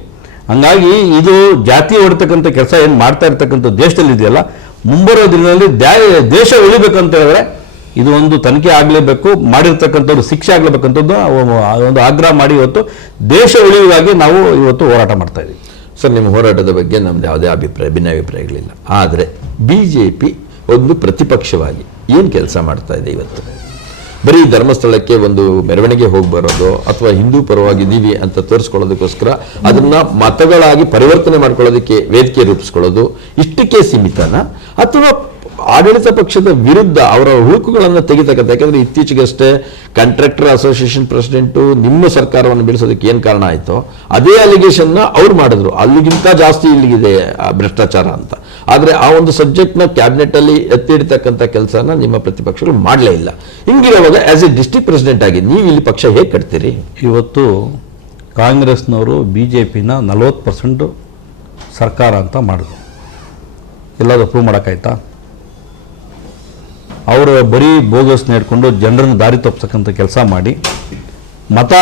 ಹಂಗಾಗಿ ಇದು ಜಾತಿ ಹೊಡ್ತಕ್ಕಂಥ ಕೆಲಸ ಏನು ಮಾಡ್ತಾ ಇರ್ತಕ್ಕಂಥ ದೇಶದಲ್ಲಿ ಇದೆಯಲ್ಲ, ಮುಂಬರುವ ದಿನದಲ್ಲಿ ದೇಶ ಉಳಿಬೇಕಂತ ಹೇಳಿದ್ರೆ ಇದು ಒಂದು ತನಿಖೆ ಆಗಲೇಬೇಕು, ಮಾಡಿರ್ತಕ್ಕಂಥವ್ರು ಶಿಕ್ಷೆ ಆಗಲೇಬೇಕಂತದ್ದು ಒಂದು ಆಗ್ರಹ ಮಾಡಿ ಇವತ್ತು ದೇಶ ಉಳಿಯುವಾಗಿ ನಾವು ಇವತ್ತು ಹೋರಾಟ ಮಾಡ್ತಾ ಇದ್ದೀವಿ. ಸರ್, ನಿಮ್ಮ ಹೋರಾಟದ ಬಗ್ಗೆ ನಮ್ದು ಯಾವುದೇ ಭಿನ್ನಾಭಿಪ್ರಾಯಗಳಿಲ್ಲ. ಆದರೆ BJP ಒಂದು ಪ್ರತಿಪಕ್ಷವಾಗಿ ಏನು ಕೆಲಸ ಮಾಡ್ತಾ ಇದೆ ಇವತ್ತು? ಬರೀ ಧರ್ಮಸ್ಥಳಕ್ಕೆ ಒಂದು ಮೆರವಣಿಗೆ ಹೋಗಿ ಬರೋದು ಅಥವಾ ಹಿಂದೂ ಪರವಾಗಿದ್ದೀವಿ ಅಂತ ತೋರಿಸ್ಕೊಳ್ಳೋದಕ್ಕೋಸ್ಕರ ಅದನ್ನ ಮತಗಳಾಗಿ ಪರಿವರ್ತನೆ ಮಾಡ್ಕೊಳ್ಳೋದಕ್ಕೆ ವೇದಿಕೆ ರೂಪಿಸ್ಕೊಳ್ಳೋದು ಇಷ್ಟಕ್ಕೆ ಸೀಮಿತನ, ಅಥವಾ ಆಡಳಿತ ಪಕ್ಷದ ವಿರುದ್ಧ ಅವರ ಹುಳುಕುಗಳನ್ನು ತೆಗಿತಕ್ಕಂಥ? ಯಾಕಂದ್ರೆ ಇತ್ತೀಚೆಗಷ್ಟೇ ಕಾಂಟ್ರಾಕ್ಟರ್ ಅಸೋಸಿಯೇಷನ್ ಪ್ರೆಸಿಡೆಂಟು ನಿಮ್ಮ ಸರ್ಕಾರವನ್ನು ಬೀಳಿಸೋದಕ್ಕೆ ಏನು ಕಾರಣ ಆಯಿತೋ ಅದೇ ಅಲಿಗೇಷನ್ನ ಅವ್ರು ಮಾಡಿದ್ರು. ಅಲ್ಲಿಗಿಂತ ಜಾಸ್ತಿ ಇಲ್ಲಿಗಿದೆ ಭ್ರಷ್ಟಾಚಾರ ಅಂತ. ಆದರೆ ಆ ಒಂದು ಸಬ್ಜೆಕ್ಟ್ನ ಕ್ಯಾಬಿನೆಟ್ ಅಲ್ಲಿ ಎತ್ತಿ ಹಿಡಿತಕ್ಕಂಥ ಕೆಲಸನ ನಿಮ್ಮ ಪ್ರತಿಪಕ್ಷಗಳು ಮಾಡಲೇ ಇಲ್ಲ. ಹಿಂಗಿರುವಾಗ ಆಸ್ ಎ ಡಿಸ್ಟ್ರಿಕ್ಟ್ ಪ್ರೆಸಿಡೆಂಟ್ ಆಗಿ ನೀವು ಇಲ್ಲಿ ಪಕ್ಷ ಹೇಗೆ ಕಟ್ತೀರಿ? ಇವತ್ತು ಕಾಂಗ್ರೆಸ್ನವರು BJPನ 40% ಸರ್ಕಾರ ಅಂತ ಮಾಡಿದ್ರು. ಎಲ್ಲಾದರೂ ಪ್ರೂವ್ ಮಾಡೋಕ್ಕಾಯ್ತಾ? ಅವರು ಬರೀ ಬೋಗಸ್ ನೆಡ್ಕೊಂಡು ಜನರನ್ನು ದಾರಿ ತಪ್ಪಿಸ್ತಕ್ಕಂಥ ಕೆಲಸ ಮಾಡಿ, ಮತ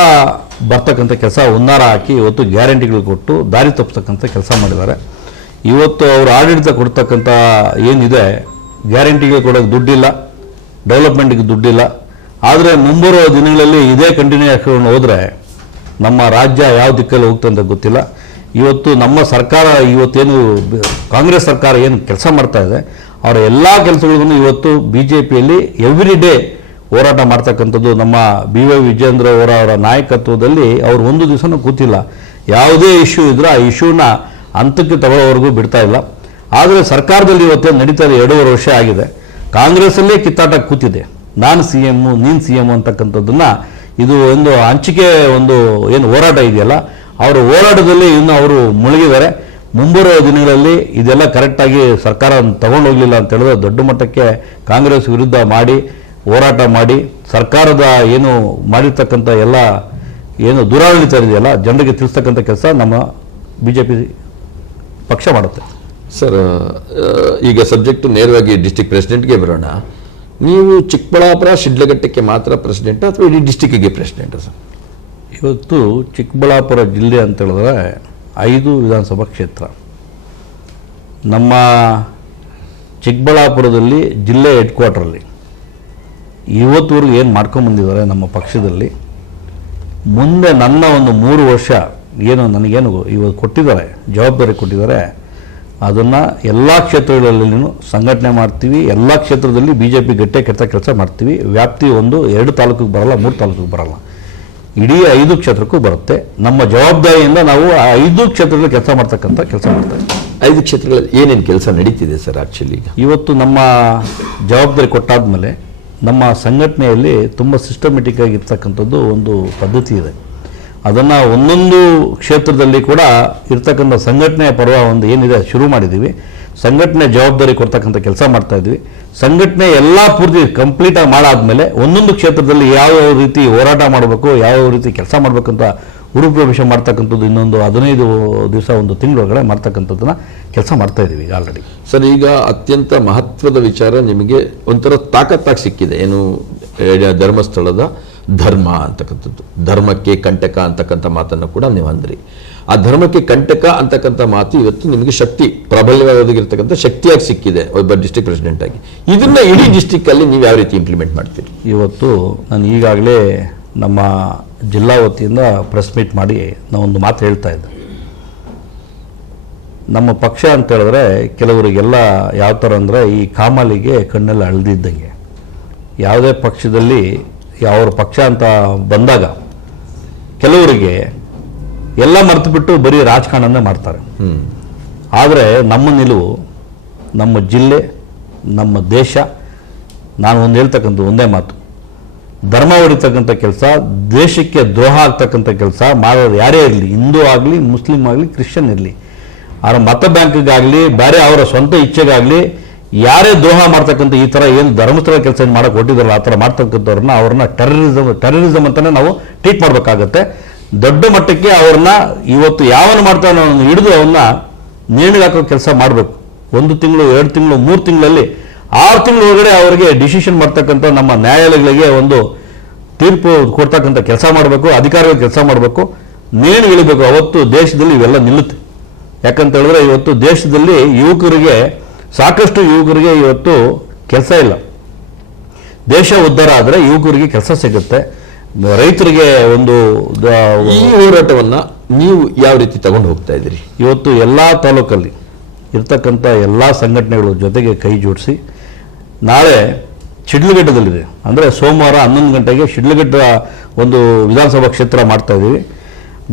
ಬರ್ತಕ್ಕಂಥ ಕೆಲಸ ಹುನ್ನಾರ ಹಾಕಿ ಇವತ್ತು ಗ್ಯಾರಂಟಿಗಳು ಕೊಟ್ಟು ದಾರಿ ತಪ್ಪಿಸ್ತಕ್ಕಂಥ ಕೆಲಸ ಮಾಡಿದ್ದಾರೆ. ಇವತ್ತು ಅವರು ಆಡಳಿತ ಕೊಡ್ತಕ್ಕಂಥ ಏನಿದೆ, ಗ್ಯಾರಂಟಿಗೆ ಕೊಡೋಕ್ಕೆ ದುಡ್ಡಿಲ್ಲ, ಡೆವಲಪ್ಮೆಂಟ್ಗೆ ದುಡ್ಡಿಲ್ಲ. ಆದರೆ ಮುಂಬರುವ ದಿನಗಳಲ್ಲಿ ಇದೇ ಕಂಟಿನ್ಯೂ ಹಾಕೊಂಡು ಹೋದರೆ ನಮ್ಮ ರಾಜ್ಯ ಯಾವ ದಿಕ್ಕಲ್ಲಿ ಹೋಗ್ತಂತ ಗೊತ್ತಿಲ್ಲ. ಇವತ್ತು ನಮ್ಮ ಸರ್ಕಾರ ಇವತ್ತೇನು ಕಾಂಗ್ರೆಸ್ ಸರ್ಕಾರ ಏನು ಕೆಲಸ ಮಾಡ್ತಾ ಇದೆ, ಅವರ ಎಲ್ಲ ಕೆಲಸಗಳಿಗೂ ಇವತ್ತು BJPಯಲ್ಲಿ ಎವ್ರಿ ಡೇ ಹೋರಾಟ ಮಾಡ್ತಕ್ಕಂಥದ್ದು. ನಮ್ಮ BY ವಿಜೇಂದ್ರ ಅವರ ನಾಯಕತ್ವದಲ್ಲಿ ಅವರು ಒಂದು ದಿವಸನೂ ಕೂತಿಲ್ಲ. ಯಾವುದೇ ಇಶ್ಯೂ ಇದ್ರೂ ಆ ಇಶ್ಯೂನ ಹಂತಕ್ಕೆ ತಗೊಳ್ಳೋವರೆಗೂ ಬಿಡ್ತಾ ಇಲ್ಲ. ಆದರೆ ಸರ್ಕಾರದಲ್ಲಿ ಇವತ್ತೇನು ನಡೀತಾ ಇದೆ, 2.5 ವರ್ಷ ಆಗಿದೆ, ಕಾಂಗ್ರೆಸ್ಸಲ್ಲೇ ಕಿತ್ತಾಟ ಕೂತಿದೆ. ನಾನು CM, ನೀನು CM ಅಂತಕ್ಕಂಥದ್ದನ್ನ ಇದು ಒಂದು ಹಂಚಿಕೆ ಒಂದು ಏನು ಹೋರಾಟ ಇದೆಯಲ್ಲ, ಅವರ ಹೋರಾಟದಲ್ಲಿ ಇನ್ನು ಅವರು ಮುಳುಗಿದ್ದಾರೆ. ಮುಂಬರುವ ದಿನಗಳಲ್ಲಿ ಇದೆಲ್ಲ ಕರೆಕ್ಟಾಗಿ ಸರ್ಕಾರ ತಗೊಂಡೋಗ್ಲಿಲ್ಲ ಅಂತ ಹೇಳಿದ್ರೆ ದೊಡ್ಡ ಮಟ್ಟಕ್ಕೆ ಕಾಂಗ್ರೆಸ್ ವಿರುದ್ಧ ಮಾಡಿ ಹೋರಾಟ ಮಾಡಿ ಸರ್ಕಾರದ ಏನು ಮಾಡಿರ್ತಕ್ಕಂಥ ಎಲ್ಲ ಏನು ದುರಾಡಳಿತ ಇದೆಯಲ್ಲ ಜನರಿಗೆ ತಿಳಿಸ್ತಕ್ಕಂಥ ಕೆಲಸ ನಮ್ಮ BJP ಪಕ್ಷ ಮಾಡುತ್ತೆ. ಸರ್, ಈಗ ಸಬ್ಜೆಕ್ಟ್ ನೇರವಾಗಿ ಡಿಸ್ಟ್ರಿಕ್ಟ್ ಪ್ರೆಸಿಡೆಂಟ್ಗೆ ಬರೋಣ. ನೀವು ಚಿಕ್ಕಬಳ್ಳಾಪುರ ಶಿಡ್ಲಘಟ್ಟಕ್ಕೆ ಮಾತ್ರ ಪ್ರೆಸಿಡೆಂಟ್ ಅಥವಾ ಇಡೀ ಡಿಸ್ಟಿಕ್ಕಿಗೆ ಪ್ರೆಸಿಡೆಂಟ್? ಸರ್, ಇವತ್ತು ಚಿಕ್ಕಬಳ್ಳಾಪುರ ಜಿಲ್ಲೆ ಅಂತ ಹೇಳಿದ್ರೆ 5 ವಿಧಾನಸಭಾ ಕ್ಷೇತ್ರ. ನಮ್ಮ ಚಿಕ್ಕಬಳ್ಳಾಪುರದಲ್ಲಿ ಜಿಲ್ಲೆ ಹೆಡ್ ಕ್ವಾರ್ಟರಲ್ಲಿ ಇವತ್ತುವರೆಗೂ ಏನು ಮಾಡ್ಕೊಂಬಂದಿದ್ದಾರೆ ನಮ್ಮ ಪಕ್ಷದಲ್ಲಿ, ಮುಂದೆ ನನ್ನ ಒಂದು 3 ವರ್ಷ ಏನು ನನಗೇನು ಇವತ್ತು ಕೊಟ್ಟಿದ್ದಾರೆ, ಜವಾಬ್ದಾರಿ ಕೊಟ್ಟಿದ್ದಾರೆ, ಅದನ್ನು ಎಲ್ಲ ಕ್ಷೇತ್ರಗಳಲ್ಲಿನೂ ಸಂಘಟನೆ ಮಾಡ್ತೀವಿ. ಎಲ್ಲ ಕ್ಷೇತ್ರದಲ್ಲಿ BJP ಗಟ್ಟೆ ಕೆಟ್ಟ ಕೆಲಸ ಮಾಡ್ತೀವಿ. ವ್ಯಾಪ್ತಿ 2 ತಾಲೂಕಿಗೆ ಬರಲ್ಲ, 3 ತಾಲೂಕಿಗೆ ಬರಲ್ಲ, ಇಡೀ 5 ಕ್ಷೇತ್ರಕ್ಕೂ ಬರುತ್ತೆ. ನಮ್ಮ ಜವಾಬ್ದಾರಿಯಿಂದ ನಾವು 5 ಕ್ಷೇತ್ರದಲ್ಲಿ ಕೆಲಸ ಮಾಡ್ತಕ್ಕಂಥ ಕೆಲಸ ಮಾಡ್ತೇವೆ. 5 ಕ್ಷೇತ್ರಗಳಲ್ಲಿ ಏನೇನು ಕೆಲಸ ನಡೀತಿದೆ ಸರ್? ಆಕ್ಚುಲಿ ಇವತ್ತು ನಮ್ಮ ಜವಾಬ್ದಾರಿ ಕೊಟ್ಟಾದ್ಮೇಲೆ ನಮ್ಮ ಸಂಘಟನೆಯಲ್ಲಿ ತುಂಬ ಸಿಸ್ಟಮೆಟಿಕ್ ಆಗಿರ್ತಕ್ಕಂಥದ್ದು ಒಂದು ಪದ್ಧತಿ ಇದೆ. ಅದನ್ನು ಒಂದೊಂದು ಕ್ಷೇತ್ರದಲ್ಲಿ ಕೂಡ ಇರ್ತಕ್ಕಂಥ ಸಂಘಟನೆಯ ಪರ್ವ ಒಂದು ಏನಿದೆ ಶುರು ಮಾಡಿದ್ದೀವಿ. ಸಂಘಟನೆ ಜವಾಬ್ದಾರಿ ಕೊಡ್ತಕ್ಕಂಥ ಕೆಲಸ ಮಾಡ್ತಾ ಇದ್ವಿ. ಸಂಘಟನೆ ಎಲ್ಲ ಪೂರ್ತಿ ಕಂಪ್ಲೀಟಾಗಿ ಮಾಡಾದ್ಮೇಲೆ ಒಂದೊಂದು ಕ್ಷೇತ್ರದಲ್ಲಿ ಯಾವ ರೀತಿ ಹೋರಾಟ ಮಾಡಬೇಕು, ಯಾವ ರೀತಿ ಕೆಲಸ ಮಾಡಬೇಕಂತ ಉರುಪ್ರವೇಶ ಮಾಡ್ತಕ್ಕಂಥದ್ದು ಇನ್ನೊಂದು 15 ದಿವಸ ಒಂದು ತಿಂಗಳೊಳಗಡೆ ಮಾಡ್ತಕ್ಕಂಥದ್ದನ್ನ ಕೆಲಸ ಮಾಡ್ತಾ ಇದ್ದೀವಿ ಈಗ ಆಲ್ರೆಡಿ. ಸರ್, ಈಗ ಅತ್ಯಂತ ಮಹತ್ವದ ವಿಚಾರ ನಿಮಗೆ ಒಂಥರ ತಾಕತ್ತಾಗಿ ಸಿಕ್ಕಿದೆ. ಏನು ಧರ್ಮಸ್ಥಳದ ಧರ್ಮ ಅಂತಕ್ಕಂಥದ್ದು, ಧರ್ಮಕ್ಕೆ ಕಂಟಕ ಅಂತಕ್ಕಂಥ ಮಾತನ್ನು ಕೂಡ ನೀವು ಅಂದ್ರಿ. ಆ ಧರ್ಮಕ್ಕೆ ಕಂಟಕ ಅಂತಕ್ಕಂಥ ಮಾತು ಇವತ್ತು ನಿಮಗೆ ಶಕ್ತಿ, ಪ್ರಬಲವಾಗಿರ್ತಕ್ಕಂಥ ಶಕ್ತಿಯಾಗಿ ಸಿಕ್ಕಿದೆ ಒಬ್ಬ ಡಿಸ್ಟ್ರಿಕ್ಟ್ ಪ್ರೆಸಿಡೆಂಟ್ ಆಗಿ. ಇದನ್ನ ಇಡೀ ಡಿಸ್ಟ್ರಿಕ್ಟ್ ಅಲ್ಲಿ ನೀವು ಯಾವ ರೀತಿ ಇಂಪ್ಲಿಮೆಂಟ್ ಮಾಡ್ತೀರಿ? ಇವತ್ತು ನಾನು ಈಗಾಗಲೇ ನಮ್ಮ ಜಿಲ್ಲಾ ವತಿಯಿಂದ ಪ್ರೆಸ್ ಮೀಟ್ ಮಾಡಿ ನಾವೊಂದು ಮಾತು ಹೇಳ್ತಾ ಇದ್ದೆ. ನಮ್ಮ ಪಕ್ಷ ಅಂತ ಹೇಳಿದ್ರೆ ಕೆಲವರಿಗೆಲ್ಲ ಯಾವ ಥರ ಅಂದರೆ ಈ ಕಾಮಾಲಿಗೆ ಕಣ್ಣೆಲ್ಲ ಅಳ್ದಿದ್ದಂಗೆ. ಯಾವುದೇ ಪಕ್ಷದಲ್ಲಿ ಯಾವ ಪಕ್ಷ ಅಂತ ಬಂದಾಗ ಕೆಲವರಿಗೆ ಎಲ್ಲ ಮರೆತು ಬಿಟ್ಟು ಬರೀ ರಾಜಕಾರಣನೇ ಮಾಡ್ತಾರೆ. ಆದರೆ ನಮ್ಮ ನಿಲುವು, ನಮ್ಮ ಜಿಲ್ಲೆ, ನಮ್ಮ ದೇಶ, ನಾನು ಒಂದು ಹೇಳ್ತಕ್ಕಂಥ ಒಂದೇ ಮಾತು, ಧರ್ಮ ಹೊಡಿತಕ್ಕಂಥ ಕೆಲಸ, ದೇಶಕ್ಕೆ ದ್ರೋಹ ಆಗ್ತಕ್ಕಂಥ ಕೆಲಸ ಮಾಡೋದು ಯಾರೇ ಇರಲಿ, ಹಿಂದೂ ಆಗಲಿ, ಮುಸ್ಲಿಂ ಆಗಲಿ, ಕ್ರಿಶ್ಚಿಯನ್ ಇರಲಿ, ಅವರ ಮತ ಬ್ಯಾಂಕ್ಗಾಗಲಿ ಬೇರೆ ಅವರ ಸ್ವಂತ ಇಚ್ಛೆಗಾಗಲಿ ಯಾರೇ ದ್ರೋಹ ಮಾಡ್ತಕ್ಕಂಥ ಈ ಥರ ಏನು ಧರ್ಮಸ್ಥಳ ಕೆಲಸ ಏನು ಮಾಡೋಕೆ ಹೊಟ್ಟಿದಾರಲ್ಲ ಆ ಥರ ಮಾಡ್ತಕ್ಕಂಥವ್ರನ್ನ ಅವ್ರನ್ನ ಟೆರರಿಸಮ್ ಅಂತಲೇ ನಾವು ಟ್ರೀಟ್ ಮಾಡಬೇಕಾಗತ್ತೆ. ದೊಡ್ಡ ಮಟ್ಟಕ್ಕೆ ಅವ್ರನ್ನ ಇವತ್ತು ಯಾವನು ಮಾಡ್ತಾನೋ ಅವನ್ನ ಹಿಡಿದು ಅವನ್ನ ನೇಣಿಗೆ ಹಾಕೋ ಕೆಲಸ ಮಾಡಬೇಕು. 1 ತಿಂಗಳು, 2 ತಿಂಗಳು, 3 ತಿಂಗಳಲ್ಲಿ, 6 ತಿಂಗಳ ಒಳಗಡೆ ಅವರಿಗೆ ಡಿಸಿಷನ್ ಮಾಡ್ತಕ್ಕಂಥ ನಮ್ಮ ನ್ಯಾಯಾಲಯಗಳಿಗೆ ಒಂದು ತೀರ್ಪು ಕೊಡ್ತಕ್ಕಂಥ ಕೆಲಸ ಮಾಡಬೇಕು, ಅಧಿಕಾರಿಗಳು ಕೆಲಸ ಮಾಡಬೇಕು, ನೇಣಿಗೆ ಇಳಿಬೇಕು. ಅವತ್ತು ದೇಶದಲ್ಲಿ ಇವೆಲ್ಲ ನಿಲ್ಲುತ್ತೆ. ಯಾಕಂತ ಹೇಳಿದ್ರೆ ಇವತ್ತು ದೇಶದಲ್ಲಿ ಸಾಕಷ್ಟು ಯುವಕರಿಗೆ ಇವತ್ತು ಕೆಲಸ ಇಲ್ಲ. ದೇಶ ಉದ್ಧಾರ ಆದರೆ ಯುವಕರಿಗೆ ಕೆಲಸ ಸಿಗುತ್ತೆ, ರೈತರಿಗೆ ಒಂದು. ಈ ಹೋರಾಟವನ್ನ ನೀವು ಯಾವ ರೀತಿ ತಗೊಂಡು ಹೋಗ್ತಾ ಇದ್ದೀರಿ? ಇವತ್ತು ಎಲ್ಲ ತಾಲೂಕಲ್ಲಿ ಇರ್ತಕ್ಕಂಥ ಎಲ್ಲ ಸಂಘಟನೆಗಳ ಜೊತೆಗೆ ಕೈ ಜೋಡಿಸಿ ನಾಳೆ ಶಿಡ್ಲಘಟ್ಟದಲ್ಲಿದೆ, ಅಂದರೆ ಸೋಮವಾರ 11 ಗಂಟೆಗೆ ಶಿಡ್ಲಘಟ್ಟ ಒಂದು ವಿಧಾನಸಭಾ ಕ್ಷೇತ್ರ ಮಾಡ್ತಾ ಇದ್ದೀವಿ,